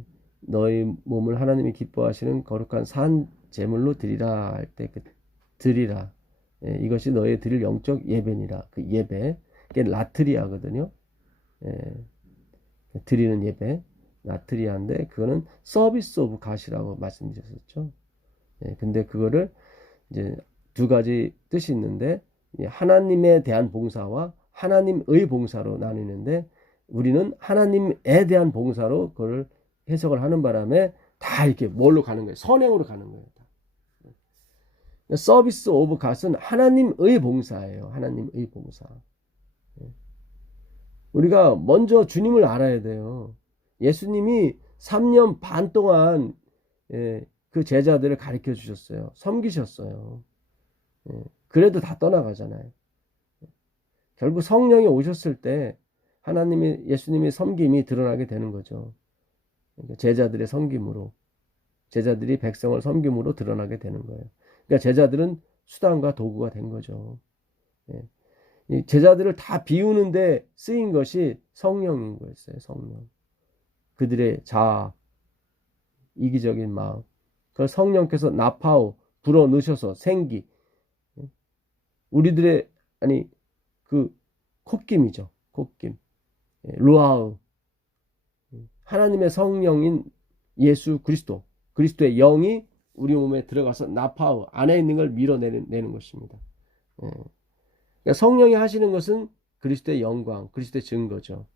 너희 몸을 하나님이 기뻐하시는 거룩한 산 제물로 드리라 할 때 그 드리라, 예, 이것이 너희 드릴 영적 예배니라. 그 예배, 그게 라트리아거든요. 예, 드리는 예배, 라트리아인데 그거는 서비스 오브 갓이라고 말씀드렸었죠. 예, 근데 그거를 이제 두 가지 뜻이 있는데 하나님에 대한 봉사와 하나님의 봉사로 나뉘는데 우리는 하나님에 대한 봉사로 그걸 해석을 하는 바람에 다 이렇게 뭘로 가는 거예요? 선행으로 가는 거예요. 서비스 오브 갓은 하나님의 봉사예요. 하나님의 봉사. 우리가 먼저 주님을 알아야 돼요. 예수님이 3년 반 동안, 예, 그 제자들을 가르쳐 주셨어요. 섬기셨어요. 예, 그래도 다 떠나가잖아요. 결국 성령이 오셨을 때 예수님의 섬김이 드러나게 되는 거죠. 그러니까 제자들의 섬김으로, 제자들이 백성을 섬김으로 드러나게 되는 거예요. 그러니까 제자들은 수단과 도구가 된 거죠. 예. 이 제자들을 다 비우는데 쓰인 것이 성령인 거였어요. 성령. 그들의 자아, 이기적인 마음. 그걸 성령께서 나파오, 불어넣으셔서 생기. 우리들의, 그 콧김이죠. 콧김. 루아우. 하나님의 성령인 예수 그리스도. 그리스도의 영이 우리 몸에 들어가서 나파오, 안에 있는 걸 밀어내는 것입니다. 그러니까 성령이 하시는 것은 그리스도의 영광, 그리스도의 증거죠.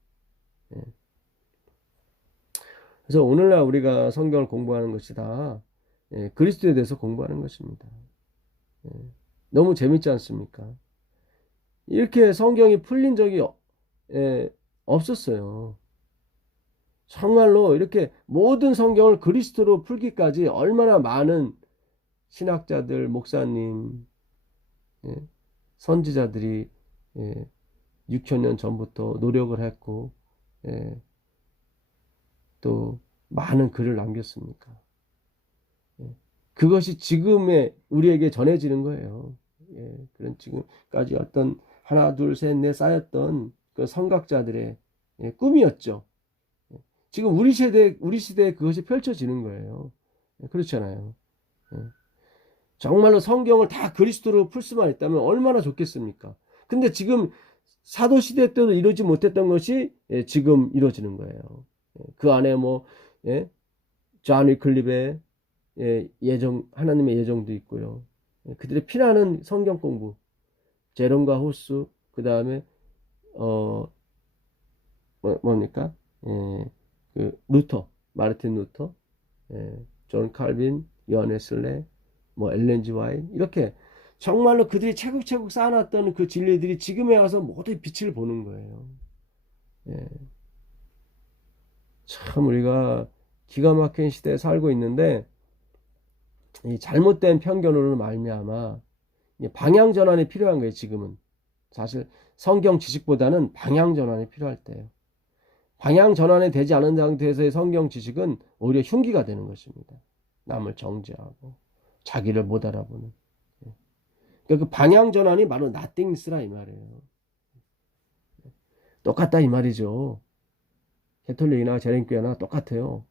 그래서 오늘날 우리가 성경을 공부하는 것이 다, 예, 그리스도에 대해서 공부하는 것입니다. 예, 너무 재밌지 않습니까? 이렇게 성경이 풀린 적이 없었어요. 정말로 이렇게 모든 성경을 그리스도로 풀기까지 얼마나 많은 신학자들, 목사님, 예, 선지자들이, 예, 6,000년 전부터 노력을 했고, 예, 또 많은 글을 남겼습니까? 예, 그것이 지금의 우리에게 전해지는 거예요. 예, 그런 지금까지 어떤 하나, 둘, 셋, 넷 쌓였던 그 선각자들의, 예, 꿈이었죠. 예, 지금 우리 시대에 그것이 펼쳐지는 거예요. 예, 그렇잖아요. 예, 정말로 성경을 다 그리스도로 풀 수만 있다면 얼마나 좋겠습니까? 근데 지금 사도 시대 때도 이루지 못했던 것이, 예, 지금 이루어지는 거예요. 예, 그 안에 뭐, 예, 존 위클립의, 예, 하나님의 예정도 있고요. 예, 그들의 피나는 성경 공부, 제롬과 호수, 그 다음에 뭡니까? 예, 마르틴 루터, 예, 존 칼빈, 요한 웨슬레, 뭐 엘렌 G 화이트, 이렇게 정말로 그들이 차곡차곡 쌓아놨던 그 진리들이 지금에 와서 모두 빛을 보는 거예요. 예. 참 우리가 기가 막힌 시대에 살고 있는데 이 잘못된 편견으로 말미암아 방향 전환이 필요한 거예요. 지금은 사실 성경 지식보다는 방향 전환이 필요할 때예요. 방향 전환이 되지 않은 상태에서의 성경 지식은 오히려 흉기가 되는 것입니다. 남을 정죄하고 자기를 못 알아보는. 그러니까 그 방향 전환이 바로 nothingness라 이 말이에요. 똑같다 이 말이죠. 캐톨릭이나 재림교회나 똑같아요.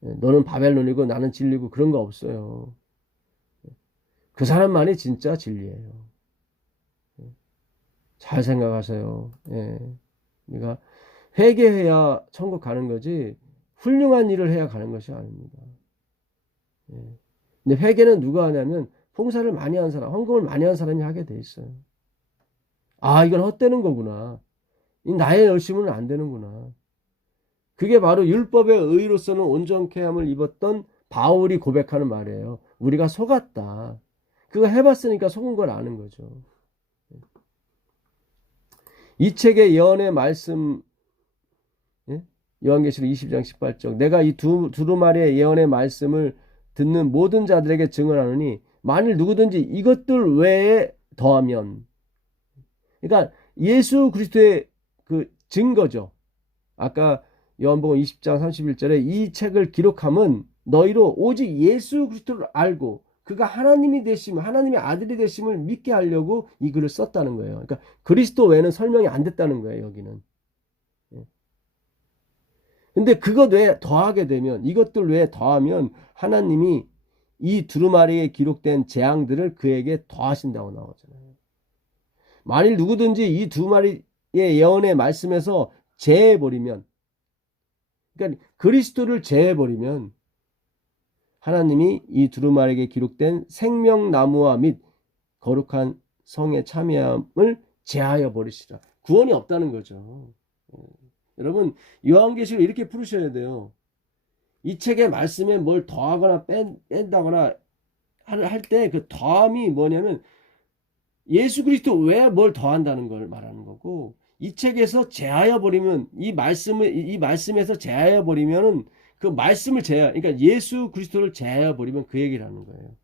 너는 바벨론이고 나는 진리고 그런 거 없어요. 그 사람만이 진짜 진리예요. 잘 생각하세요. 예. 우리가 회개해야 천국 가는 거지 훌륭한 일을 해야 가는 것이 아닙니다. 예. 근데 회개는 누가 하냐면 봉사를 많이 한 사람, 헌금을 많이 한 사람이 하게 돼 있어요. 아, 이건 헛되는 거구나. 이 나의 열심은 안 되는구나. 그게 바로 율법의 의로서는 온전케 함을 입었던 바울이 고백하는 말이에요. 우리가 속았다. 그거 해봤으니까 속은 걸 아는 거죠. 이 책의 예언의 말씀, 예? 요한계시록 20장 18절 내가 이 두루마리의 예언의 말씀을 듣는 모든 자들에게 증언하노니 만일 누구든지 이것들 외에 더하면, 그러니까 예수 그리스도의 그 증거죠. 아까 요한복음 20장 31절에 이 책을 기록함은 너희로 오직 예수 그리스도를 알고 그가 하나님이 되심, 하나님의 아들이 되심을 믿게 하려고 이 글을 썼다는 거예요. 그러니까 그리스도 외에는 설명이 안 됐다는 거예요, 여기는. 근데 그것 외에 더하게 되면, 이것들 외에 더하면 하나님이 이 두루마리에 기록된 재앙들을 그에게 더하신다고 나오잖아요. 만일 누구든지 이 두루마리의 예언의 말씀에서 제해버리면, 그러니까 그리스도를 제해버리면 하나님이 이 두루마리에게 기록된 생명나무와 및 거룩한 성의 참여함을 제하여 버리시라. 구원이 없다는 거죠. 여러분 요한계시록 이렇게 풀으셔야 돼요. 이 책의 말씀에 뭘 더하거나 뺀다거나 할 때 그 더함이 뭐냐면 예수 그리스도 외에 뭘 더한다는 걸 말하는 거고, 이 책에서 제하여 버리면 이 말씀에서 제하여 버리면은 그 말씀을 그러니까 예수 그리스도를 제하여 버리면 그 얘기를 하는 거예요.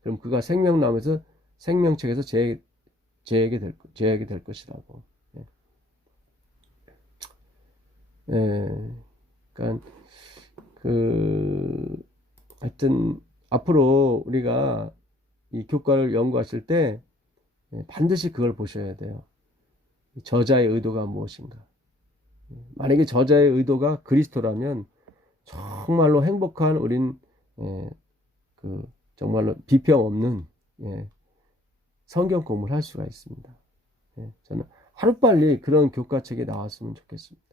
그럼 그가 생명나무에서 생명책에서 제하게 될 것이라고. 예. 그러니까 하여튼 앞으로 우리가 이 교과를 연구하실 때 반드시 그걸 보셔야 돼요. 저자의 의도가 무엇인가. 만약에 저자의 의도가 그리스도라면 정말로 행복한 우린 정말로 비평 없는 성경 공부를 할 수가 있습니다. 저는 하루빨리 그런 교과책이 나왔으면 좋겠습니다.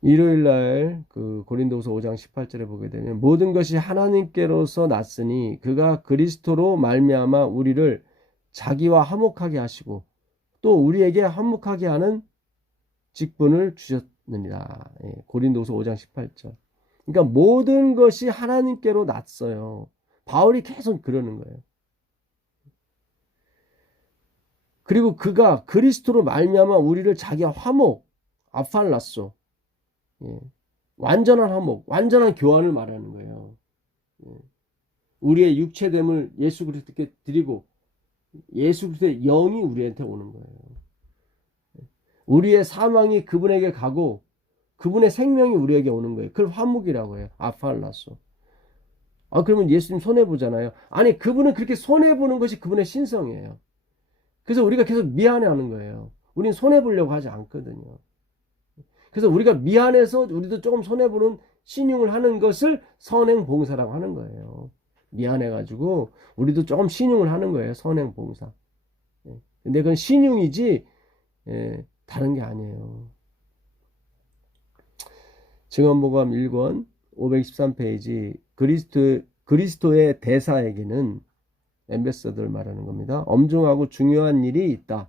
일요일날 그 고린도후서 5장 18절에 보게 되면 모든 것이 하나님께로서 났으니 그가 그리스도로 말미암아 우리를 자기와 화목하게 하시고 또 우리에게 화목하게 하는 직분을 주셨느니라. 고린도후서 5장 18절. 그러니까 모든 것이 하나님께로 났어요. 바울이 계속 그러는 거예요. 그리고 그가 그리스도로 말미암아 우리를 자기와 화목, 아팔라소, 완전한 화목, 완전한 교환을 말하는 거예요. 우리의 육체됨을 예수 그리스도께 드리고 예수 그리스도의 영이 우리한테 오는 거예요. 우리의 사망이 그분에게 가고 그분의 생명이 우리에게 오는 거예요. 그걸 화목이라고 해요. 아팔라소. 그러면 예수님 손해보잖아요. 아니, 그분은 그렇게 손해보는 것이 그분의 신성이에요. 그래서 우리가 계속 미안해하는 거예요. 우리는 손해보려고 하지 않거든요. 그래서 우리가 미안해서 우리도 조금 손해보는 신용을 하는 것을 선행봉사라고 하는 거예요. 미안해가지고 우리도 조금 신용을 하는 거예요. 선행봉사. 근데 그건 신용이지 다른 게 아니에요. 증언보감 1권 523페이지 그리스도의 대사에게는 엠베서더를 말하는 겁니다. 엄중하고 중요한 일이 있다.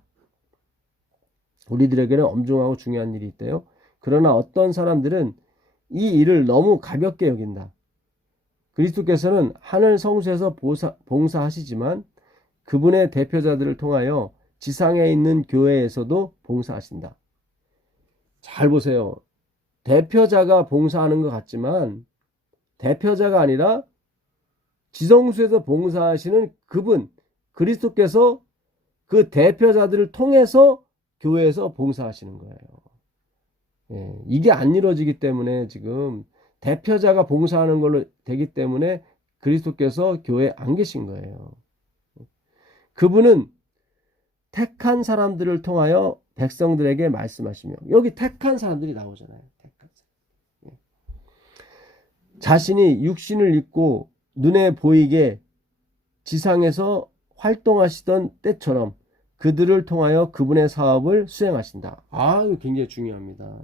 우리들에게는 엄중하고 중요한 일이 있대요. 그러나 어떤 사람들은 이 일을 너무 가볍게 여긴다. 그리스도께서는 하늘 성소에서 봉사하시지만 그분의 대표자들을 통하여 지상에 있는 교회에서도 봉사하신다. 잘 보세요. 대표자가 봉사하는 것 같지만 대표자가 아니라 지성소에서 봉사하시는 그분, 그리스도께서 그 대표자들을 통해서 교회에서 봉사하시는 거예요. 예, 이게 안 이루어지기 때문에 지금 대표자가 봉사하는 걸로 되기 때문에 그리스도께서 교회에 안 계신 거예요. 그분은 택한 사람들을 통하여 백성들에게 말씀하시며, 여기 택한 사람들이 나오잖아요. 택한 사람. 자신이 육신을 입고 눈에 보이게 지상에서 활동하시던 때처럼 그들을 통하여 그분의 사업을 수행하신다. 이거 굉장히 중요합니다.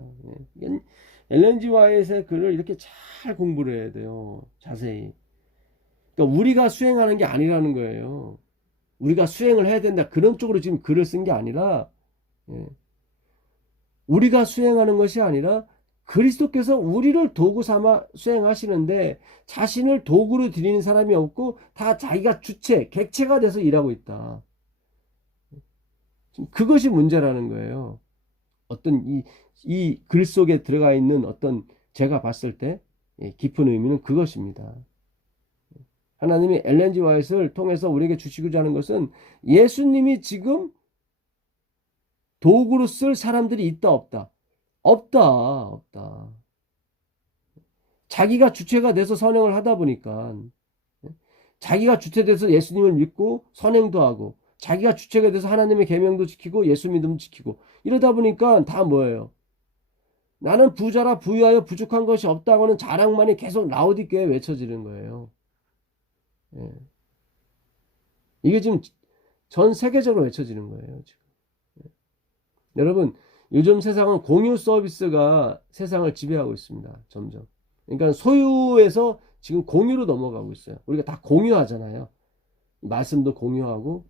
엘렌 G 화이트의 글을 이렇게 잘 공부를 해야 돼요. 자세히. 그러니까 우리가 수행하는 게 아니라는 거예요. 우리가 수행을 해야 된다, 그런 쪽으로 지금 글을 쓴 게 아니라, 우리가 수행하는 것이 아니라 그리스도께서 우리를 도구 삼아 수행하시는데 자신을 도구로 드리는 사람이 없고 다 자기가 주체, 객체가 돼서 일하고 있다. 그것이 문제라는 거예요. 어떤 이 글 속에 들어가 있는 어떤, 제가 봤을 때 깊은 의미는 그것입니다. 하나님이 엘렌 G 화이트를 통해서 우리에게 주시고자 하는 것은 예수님이 지금 도구로 쓸 사람들이 있다 없다? 없다. 자기가 주체가 돼서 선행을 하다 보니까, 자기가 주체돼서 예수님을 믿고 선행도 하고, 자기가 주체가 돼서 하나님의 계명도 지키고 예수 믿음 지키고, 이러다 보니까 다 뭐예요? 나는 부자라 부유하여 부족한 것이 없다고는 자랑만이 계속 라오디게에 외쳐지는 거예요. 이게 지금 전 세계적으로 외쳐지는 거예요. 지금. 여러분, 요즘 세상은 공유 서비스가 세상을 지배하고 있습니다. 점점. 그러니까 소유에서 지금 공유로 넘어가고 있어요. 우리가 다 공유하잖아요. 말씀도 공유하고,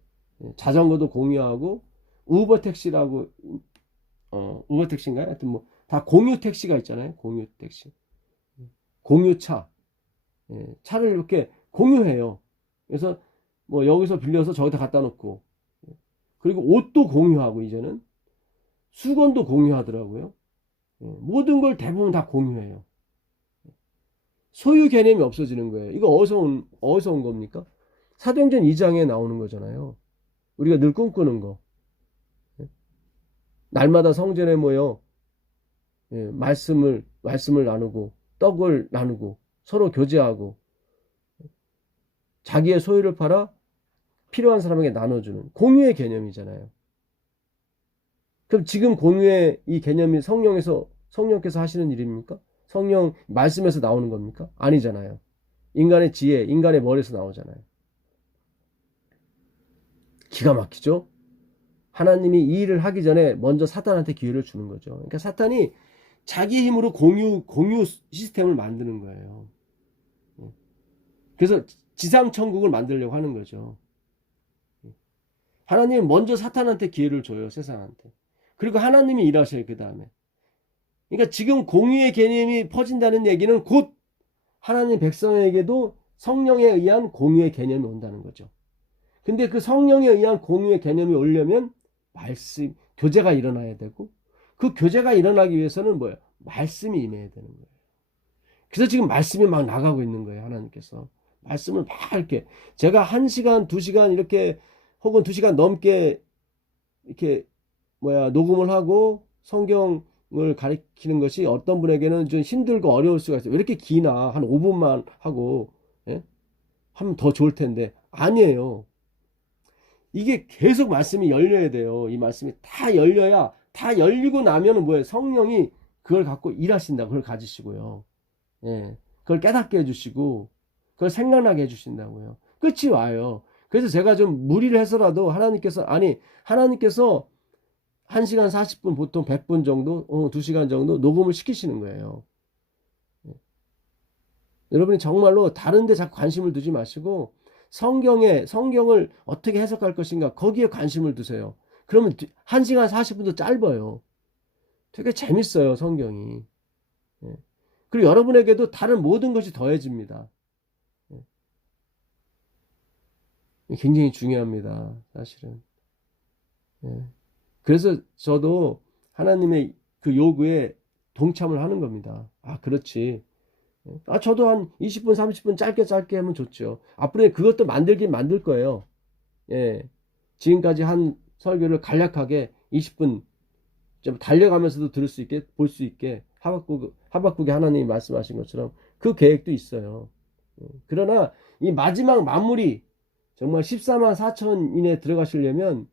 자전거도 공유하고, 우버 택시라고, 우버 택시인가요? 하여튼 뭐 다 공유 택시가 있잖아요. 공유 택시, 공유차, 차를 이렇게 공유해요. 그래서 뭐 여기서 빌려서 저기다 갖다 놓고, 그리고 옷도 공유하고, 이제는 수건도 공유하더라고요. 모든 걸 대부분 다 공유해요. 소유 개념이 없어지는 거예요. 이거 어디서 온 겁니까? 사도행전 2장에 나오는 거잖아요. 우리가 늘 꿈꾸는 거. 날마다 성전에 모여 말씀을 나누고, 떡을 나누고, 서로 교제하고, 자기의 소유를 팔아 필요한 사람에게 나눠주는 공유의 개념이잖아요. 그럼 지금 공유의 이 개념이 성령께서 하시는 일입니까? 성령 말씀에서 나오는 겁니까? 아니잖아요. 인간의 지혜, 인간의 머리에서 나오잖아요. 기가 막히죠? 하나님이 이 일을 하기 전에 먼저 사탄한테 기회를 주는 거죠. 그러니까 사탄이 자기 힘으로 공유 시스템을 만드는 거예요. 그래서 지상천국을 만들려고 하는 거죠. 하나님은 먼저 사탄한테 기회를 줘요, 세상한테. 그리고 하나님이 일하셔요, 그 다음에. 그러니까 지금 공유의 개념이 퍼진다는 얘기는 곧 하나님 백성에게도 성령에 의한 공유의 개념이 온다는 거죠. 근데 그 성령에 의한 공유의 개념이 오려면 말씀, 교제가 일어나야 되고, 그 교제가 일어나기 위해서는 뭐예요? 말씀이 임해야 되는 거예요. 그래서 지금 말씀이 막 나가고 있는 거예요, 하나님께서. 말씀을 막 이렇게, 제가 1시간, 2시간 이렇게, 혹은 2시간 넘게 이렇게 녹음을 하고 성경을 가르치는 것이 어떤 분에게는 좀 힘들고 어려울 수가 있어요. 왜 이렇게 기나? 한 5분만 하고 하면 더 좋을 텐데, 아니에요. 이게 계속 말씀이 열려야 돼요. 이 말씀이 다 열려야, 다 열리고 나면은 뭐예요? 성령이 그걸 갖고 일하신다. 그걸 가지시고요. 그걸 깨닫게 해주시고, 그걸 생각나게 해주신다고요. 끝이 와요. 그래서 제가 좀 무리를 해서라도 하나님께서 1시간 40분, 보통 100분 정도, 2시간 정도 녹음을 시키시는 거예요. 여러분이 정말로 다른 데 자꾸 관심을 두지 마시고, 성경을 어떻게 해석할 것인가, 거기에 관심을 두세요. 그러면 1시간 40분도 짧아요. 되게 재밌어요, 성경이. 그리고 여러분에게도 다른 모든 것이 더해집니다. 굉장히 중요합니다, 사실은. 그래서 저도 하나님의 그 요구에 동참을 하는 겁니다. 그렇지. 저도 한 20분, 30분 짧게 하면 좋죠. 앞으로 그것도 만들긴 만들 거예요. 예. 지금까지 한 설교를 간략하게 20분 좀 달려가면서도 들을 수 있게, 볼 수 있게, 하박국에 하나님이 말씀하신 것처럼 그 계획도 있어요. 그러나 이 마지막 마무리, 정말 14만 4천인에 들어가시려면,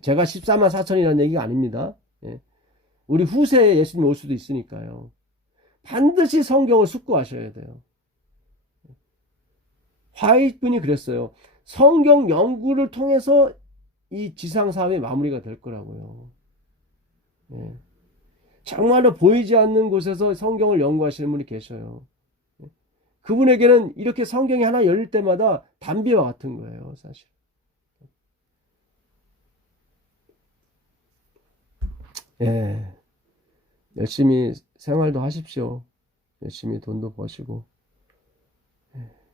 제가 14만 4천이라는 얘기가 아닙니다. 우리 후세에 예수님 올 수도 있으니까요. 반드시 성경을 숙고하셔야 돼요. 화이트분이 그랬어요. 성경 연구를 통해서 이 지상사회의 마무리가 될 거라고요. 정말로 보이지 않는 곳에서 성경을 연구하시는 분이 계셔요. 그분에게는 이렇게 성경이 하나 열릴 때마다 담비와 같은 거예요, 사실. 열심히 생활도 하십시오. 열심히 돈도 버시고.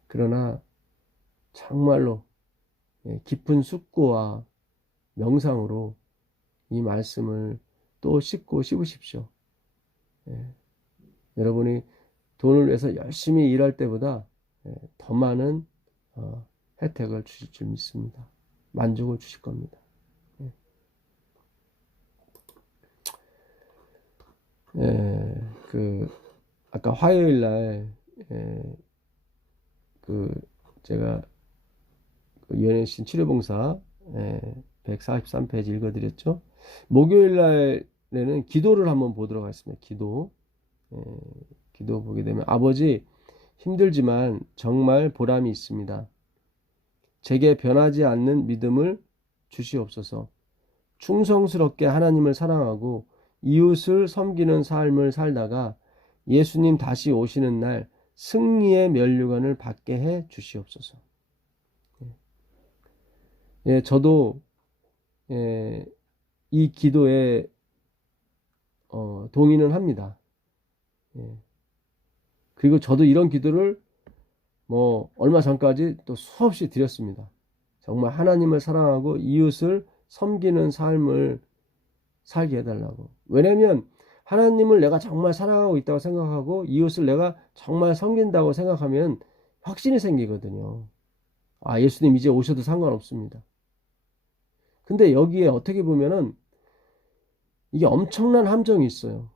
그러나 정말로 깊은 숙고와 명상으로 이 말씀을 또 씹고 씹으십시오. 여러분이 돈을 위해서 열심히 일할 때보다 더 많은 혜택을 주실 줄 믿습니다. 만족을 주실 겁니다. 아까 화요일 날 제가 유엔신 치료봉사 143페이지 읽어드렸죠. 목요일 날에는 기도를 한번 보도록 하겠습니다. 기도 보게 되면, 아버지, 힘들지만 정말 보람이 있습니다. 제게 변하지 않는 믿음을 주시옵소서. 충성스럽게 하나님을 사랑하고 이웃을 섬기는 삶을 살다가 예수님 다시 오시는 날 승리의 면류관을 받게 해 주시옵소서. 저도 이 기도에 동의는 합니다. 그리고 저도 이런 기도를 얼마 전까지 또 수없이 드렸습니다. 정말 하나님을 사랑하고 이웃을 섬기는 삶을 살게 해달라고. 왜냐면 하나님을 내가 정말 사랑하고 있다고 생각하고 이웃을 내가 정말 섬긴다고 생각하면 확신이 생기거든요. 예수님 이제 오셔도 상관없습니다. 근데 여기에 어떻게 보면은 이게 엄청난 함정이 있어요.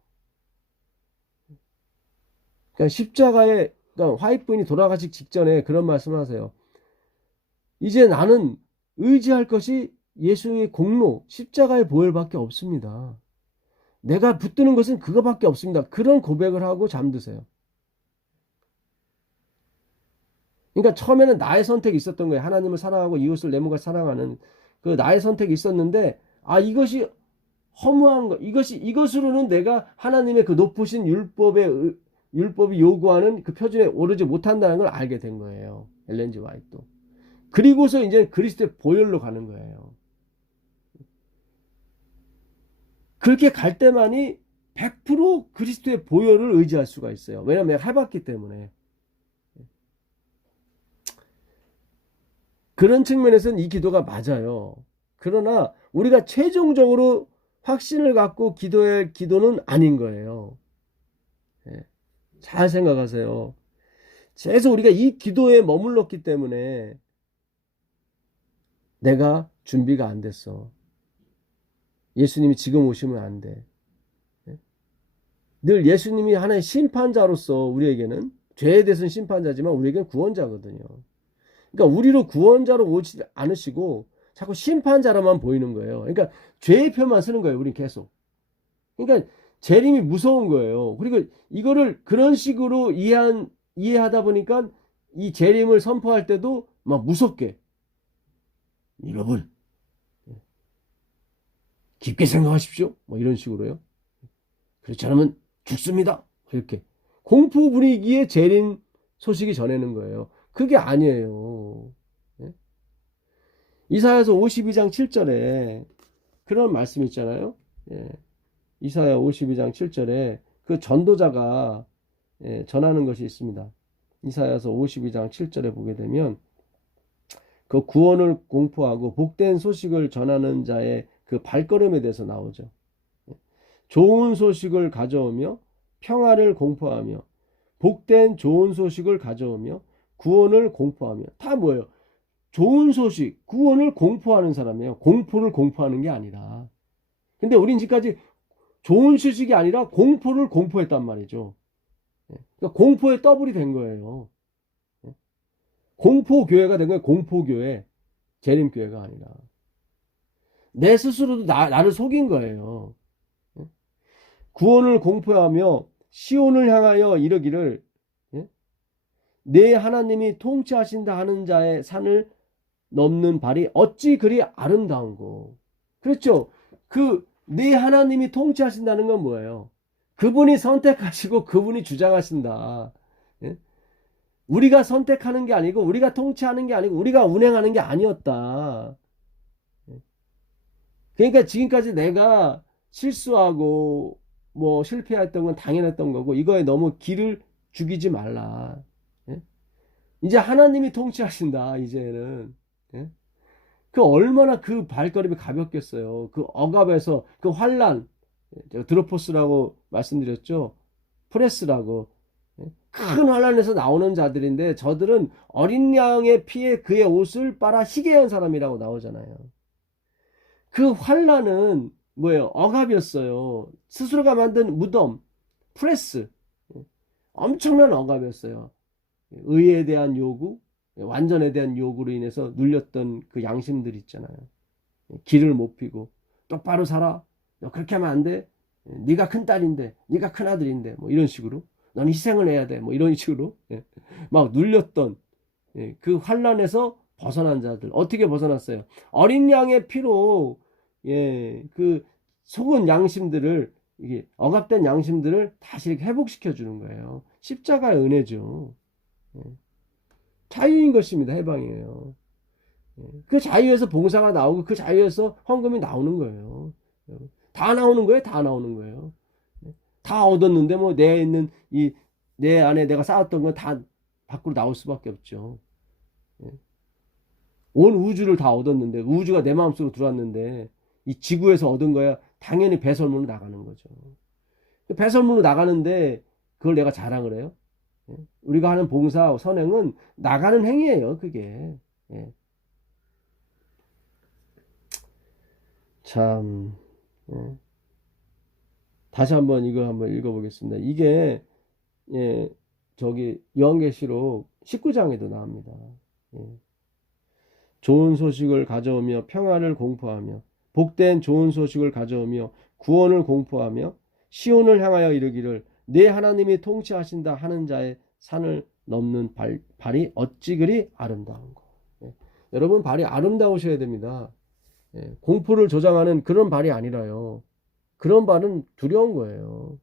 그러니까 화이트분이 돌아가시기 직전에 그런 말씀을 하세요. 이제 나는 의지할 것이 예수의 공로, 십자가의 보혈밖에 없습니다. 내가 붙드는 것은 그거밖에 없습니다. 그런 고백을 하고 잠드세요. 그러니까 처음에는 나의 선택이 있었던 거예요. 하나님을 사랑하고 이웃을 내 몸과 사랑하는 그 나의 선택이 있었는데, 이것이 허무한 거, 이것으로는 내가 하나님의 그 높으신 율법이 요구하는 그 표준에 오르지 못한다는 걸 알게 된 거예요. 엘렌 G 화이트도. 그리고서 이제 그리스도의 보혈로 가는 거예요. 그렇게 갈 때만이 100% 그리스도의 보혈을 의지할 수가 있어요. 왜냐하면 내가 해봤기 때문에. 그런 측면에서는 이 기도가 맞아요. 그러나 우리가 최종적으로 확신을 갖고 기도할 기도는 아닌 거예요. 잘 생각하세요. 계속 우리가 이 기도에 머물렀기 때문에 내가 준비가 안 됐어. 예수님이 지금 오시면 안 돼. 늘 예수님이 하나의 심판자로서 우리에게는, 죄에 대해서는 심판자지만 우리에게는 구원자거든요. 그러니까 우리로 구원자로 오지 않으시고 자꾸 심판자로만 보이는 거예요. 그러니까 죄의 표만 쓰는 거예요. 우린 계속. 그러니까 재림이 무서운 거예요. 그리고 이거를 그런 식으로 이해하다 보니까 이 재림을 선포할 때도 막 무섭게, 여러분 깊게 생각하십시오, 이런 식으로요. 그렇지 않으면 죽습니다, 이렇게 공포 분위기에 재림 소식이 전해는 거예요. 그게 아니에요. 이사야서 52장 7절에 그런 말씀 있잖아요. 이사야 52장 7절에 그 전도자가 전하는 것이 있습니다. 이사야서 52장 7절에 보게 되면 그 구원을 공포하고 복된 소식을 전하는 자의 그 발걸음에 대해서 나오죠. 좋은 소식을 가져오며 평화를 공포하며 복된 좋은 소식을 가져오며 구원을 공포하며. 다 뭐예요? 좋은 소식, 구원을 공포하는 사람이에요. 공포를 공포하는 게 아니라. 근데 우린 지금까지 좋은 소식이 아니라 공포를 공포했단 말이죠. 그러니까 공포의 더블이 된 거예요. 공포교회가 된 거예요. 공포교회. 재림교회가 아니라. 내 스스로도 나를 속인 거예요. 구원을 공포하며 시온을 향하여 이르기를 내 하나님이 통치하신다 하는 자의 산을 넘는 발이 어찌 그리 아름다운고. 그렇죠. 내 하나님이 통치하신다는 건 뭐예요? 그분이 선택하시고 그분이 주장하신다. 우리가 선택하는 게 아니고 우리가 통치하는 게 아니고 우리가 운행하는 게 아니었다. 그러니까 지금까지 내가 실수하고 뭐 실패했던 건 당연했던 거고 이거에 너무 기를 죽이지 말라. 이제 하나님이 통치하신다. 이제는. 그 얼마나 그 발걸음이 가볍겠어요. 그 억압에서 그 환란, 제가 드로포스라고 말씀드렸죠. 프레스라고. 큰 환란에서 나오는 자들인데 저들은 어린 양의 피에 그의 옷을 빨아 희게 한 사람이라고 나오잖아요. 그 환란은 뭐예요? 억압이었어요. 스스로가 만든 무덤, 프레스. 엄청난 억압이었어요. 의에 대한 요구, 완전에 대한 요구로 인해서 눌렸던 그 양심들 있잖아요. 길을 못 피고 똑바로 살아. 너 그렇게 하면 안 돼. 네가 큰 딸인데, 네가 큰 아들인데, 뭐 이런 식으로. 넌 희생을 해야 돼. 뭐 이런 식으로 막 눌렸던 그 환란에서 벗어난 자들 어떻게 벗어났어요? 어린 양의 피로 그 속은 양심들을 이게 억압된 양심들을 다시 회복시켜 주는 거예요. 십자가의 은혜죠. 자유인 것입니다. 해방이에요. 그 자유에서 봉사가 나오고 그 자유에서 헌금이 나오는 거예요. 다 나오는 거예요. 다 나오는 거예요. 다 얻었는데 뭐 내 안에 내가 쌓았던 건 다 밖으로 나올 수밖에 없죠. 온 우주를 다 얻었는데 우주가 내 마음속으로 들어왔는데 이 지구에서 얻은 거야 당연히 배설물로 나가는 거죠. 배설물로 나가는데 그걸 내가 자랑을 해요? 우리가 하는 봉사 선행은 나가는 행위예요. 그게. 참 다시 한번 이거 한번 읽어보겠습니다. 이게 저기 요한계시록 19장에도 나옵니다. 좋은 소식을 가져오며 평안을 공포하며 복된 좋은 소식을 가져오며 구원을 공포하며 시온을 향하여 이르기를 내 하나님이 통치하신다 하는 자의 산을 넘는 발이 어찌 그리 아름다운고. 여러분 발이 아름다우셔야 됩니다. 공포를 조장하는 그런 발이 아니라요. 그런 발은 두려운 거예요.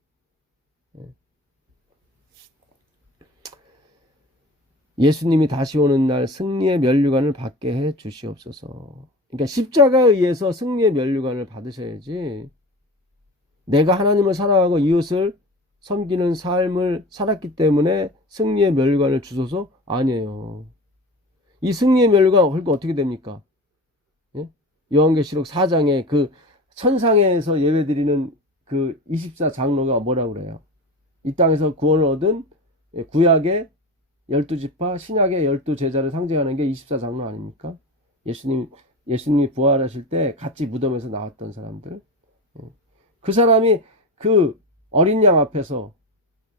예수님이 다시 오는 날 승리의 면류관을 받게 해 주시옵소서. 그러니까 십자가에 의해서 승리의 면류관을 받으셔야지 내가 하나님을 사랑하고 이웃을 섬기는 삶을 살았기 때문에 승리의 면류관을 주소서? 아니에요. 이 승리의 면류관 그러니까 어떻게 됩니까? 요한계시록 4장에 그 천상에서 예배드리는 그 24장로가 뭐라고 그래요? 이 땅에서 구원을 얻은 구약의 12지파 신약의 12제자를 상징하는 게 24장로 아닙니까? 예수님이 부활하실 때 같이 무덤에서 나왔던 사람들. 그 사람이 그 어린 양 앞에서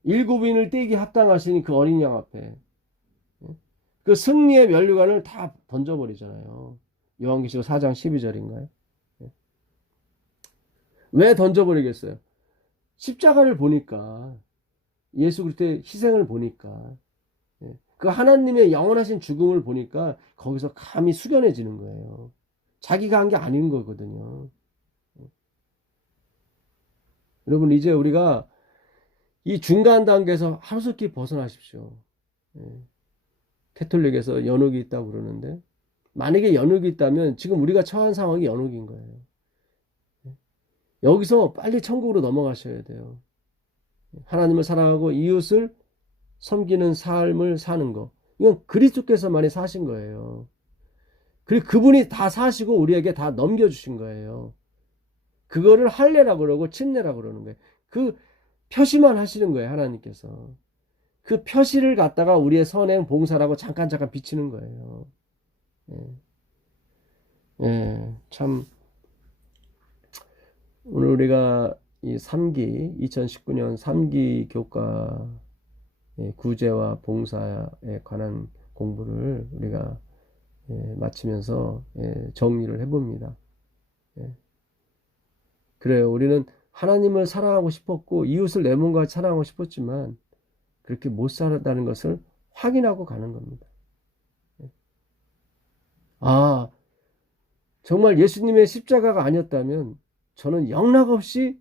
7인을 떼기 합당하신 그 어린 양 앞에 그 승리의 면류관을 다 던져버리잖아요. 요한계시록 4장 12절인가요? 왜 던져버리겠어요? 십자가를 보니까 예수 그리스도의 희생을 보니까 그 하나님의 영원하신 죽음을 보니까 거기서 감히 숙연해지는 거예요. 자기가 한 게 아닌 거거든요. 여러분 이제 우리가 이 중간 단계에서 하루속히 벗어나십시오. 캐톨릭에서 연옥이 있다고 그러는데 만약에 연옥이 있다면 지금 우리가 처한 상황이 연옥인 거예요. 여기서 빨리 천국으로 넘어가셔야 돼요. 하나님을 사랑하고 이웃을 섬기는 삶을 사는 거. 이건 그리스도께서만이 사신 거예요. 그리고 그분이 다 사시고 우리에게 다 넘겨주신 거예요. 그거를 할례라고 그러고 침례라고 그러는 거예요. 그 표시만 하시는 거예요. 하나님께서. 그 표시를 갖다가 우리의 선행 봉사라고 잠깐 비치는 거예요. 예. 예, 참 오늘 우리가 이 3기 2019년 3기 교과 구제와 봉사에 관한 공부를 우리가 마치면서 정리를 해봅니다. 그래요. 우리는 하나님을 사랑하고 싶었고 이웃을 내 몸과 같이 사랑하고 싶었지만 그렇게 못 살았다는 것을 확인하고 가는 겁니다. 아, 정말 예수님의 십자가가 아니었다면 저는 영락없이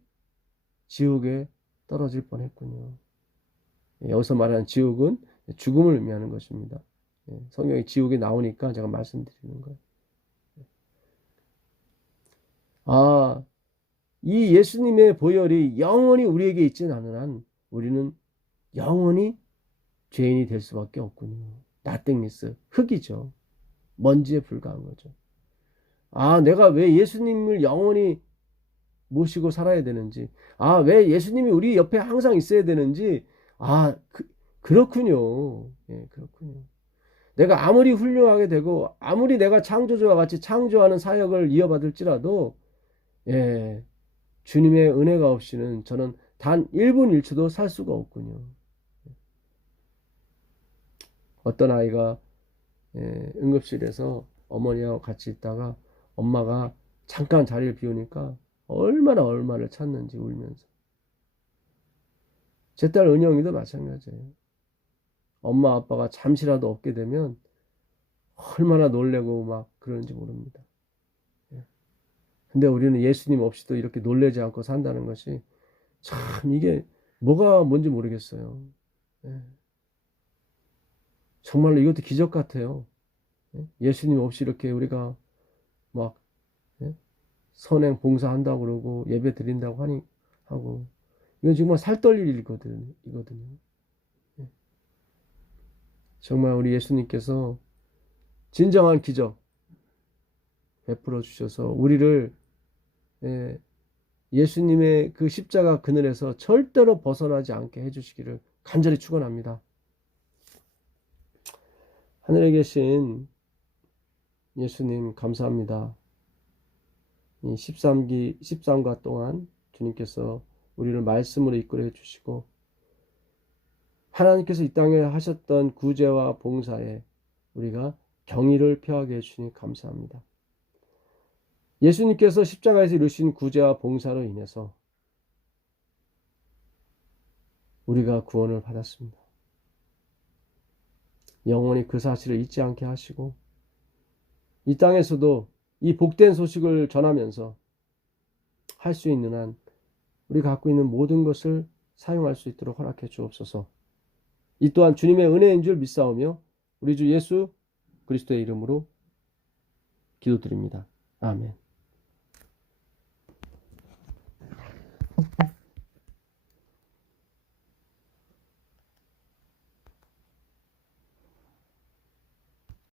지옥에 떨어질 뻔했군요. 여기서 말하는 지옥은 죽음을 의미하는 것입니다. 성경에 지옥이 나오니까 제가 말씀드리는 거예요. 아, 이 예수님의 보혈이 영원히 우리에게 있지는 않은 한 우리는 영원히 죄인이 될 수밖에 없군요. 나땡니스, 흙이죠. 먼지에 불과한 거죠. 아, 내가 왜 예수님을 영원히 모시고 살아야 되는지, 아, 왜 예수님이 우리 옆에 항상 있어야 되는지, 아, 그렇군요. 예, 그렇군요. 내가 아무리 훌륭하게 되고, 아무리 내가 창조주와 같이 창조하는 사역을 이어받을지라도, 예, 주님의 은혜가 없이는 저는 단 1분 1초도 살 수가 없군요. 어떤 아이가 응급실에서 어머니하고 같이 있다가 엄마가 잠깐 자리를 비우니까 얼마를 찾는지 울면서. 제 딸 은영이도 마찬가지예요. 엄마 아빠가 잠시라도 없게 되면 얼마나 놀래고 막 그러는지 모릅니다. 근데 우리는 예수님 없이도 이렇게 놀래지 않고 산다는 것이 참 이게 뭐가 뭔지 모르겠어요. 정말로 이것도 기적 같아요. 예수님 없이 이렇게 우리가 막 선행 봉사한다고 그러고 예배 드린다고 하고 이건 정말 살 떨릴 일이거든요. 정말 우리 예수님께서 진정한 기적 베풀어 주셔서 우리를 예수님의 그 십자가 그늘에서 절대로 벗어나지 않게 해주시기를 간절히 축원합니다. 하늘에 계신 예수님 감사합니다. 이 13과 동안 주님께서 우리를 말씀으로 이끌어 주시고 하나님께서 이 땅에 하셨던 구제와 봉사에 우리가 경의를 표하게 해주시니 감사합니다. 예수님께서 십자가에서 이루신 구제와 봉사로 인해서 우리가 구원을 받았습니다. 영원히 그 사실을 잊지 않게 하시고 이 땅에서도 이 복된 소식을 전하면서 할 수 있는 한 우리가 갖고 있는 모든 것을 사용할 수 있도록 허락해 주옵소서. 이 또한 주님의 은혜인 줄 믿사오며 우리 주 예수 그리스도의 이름으로 기도드립니다. 아멘.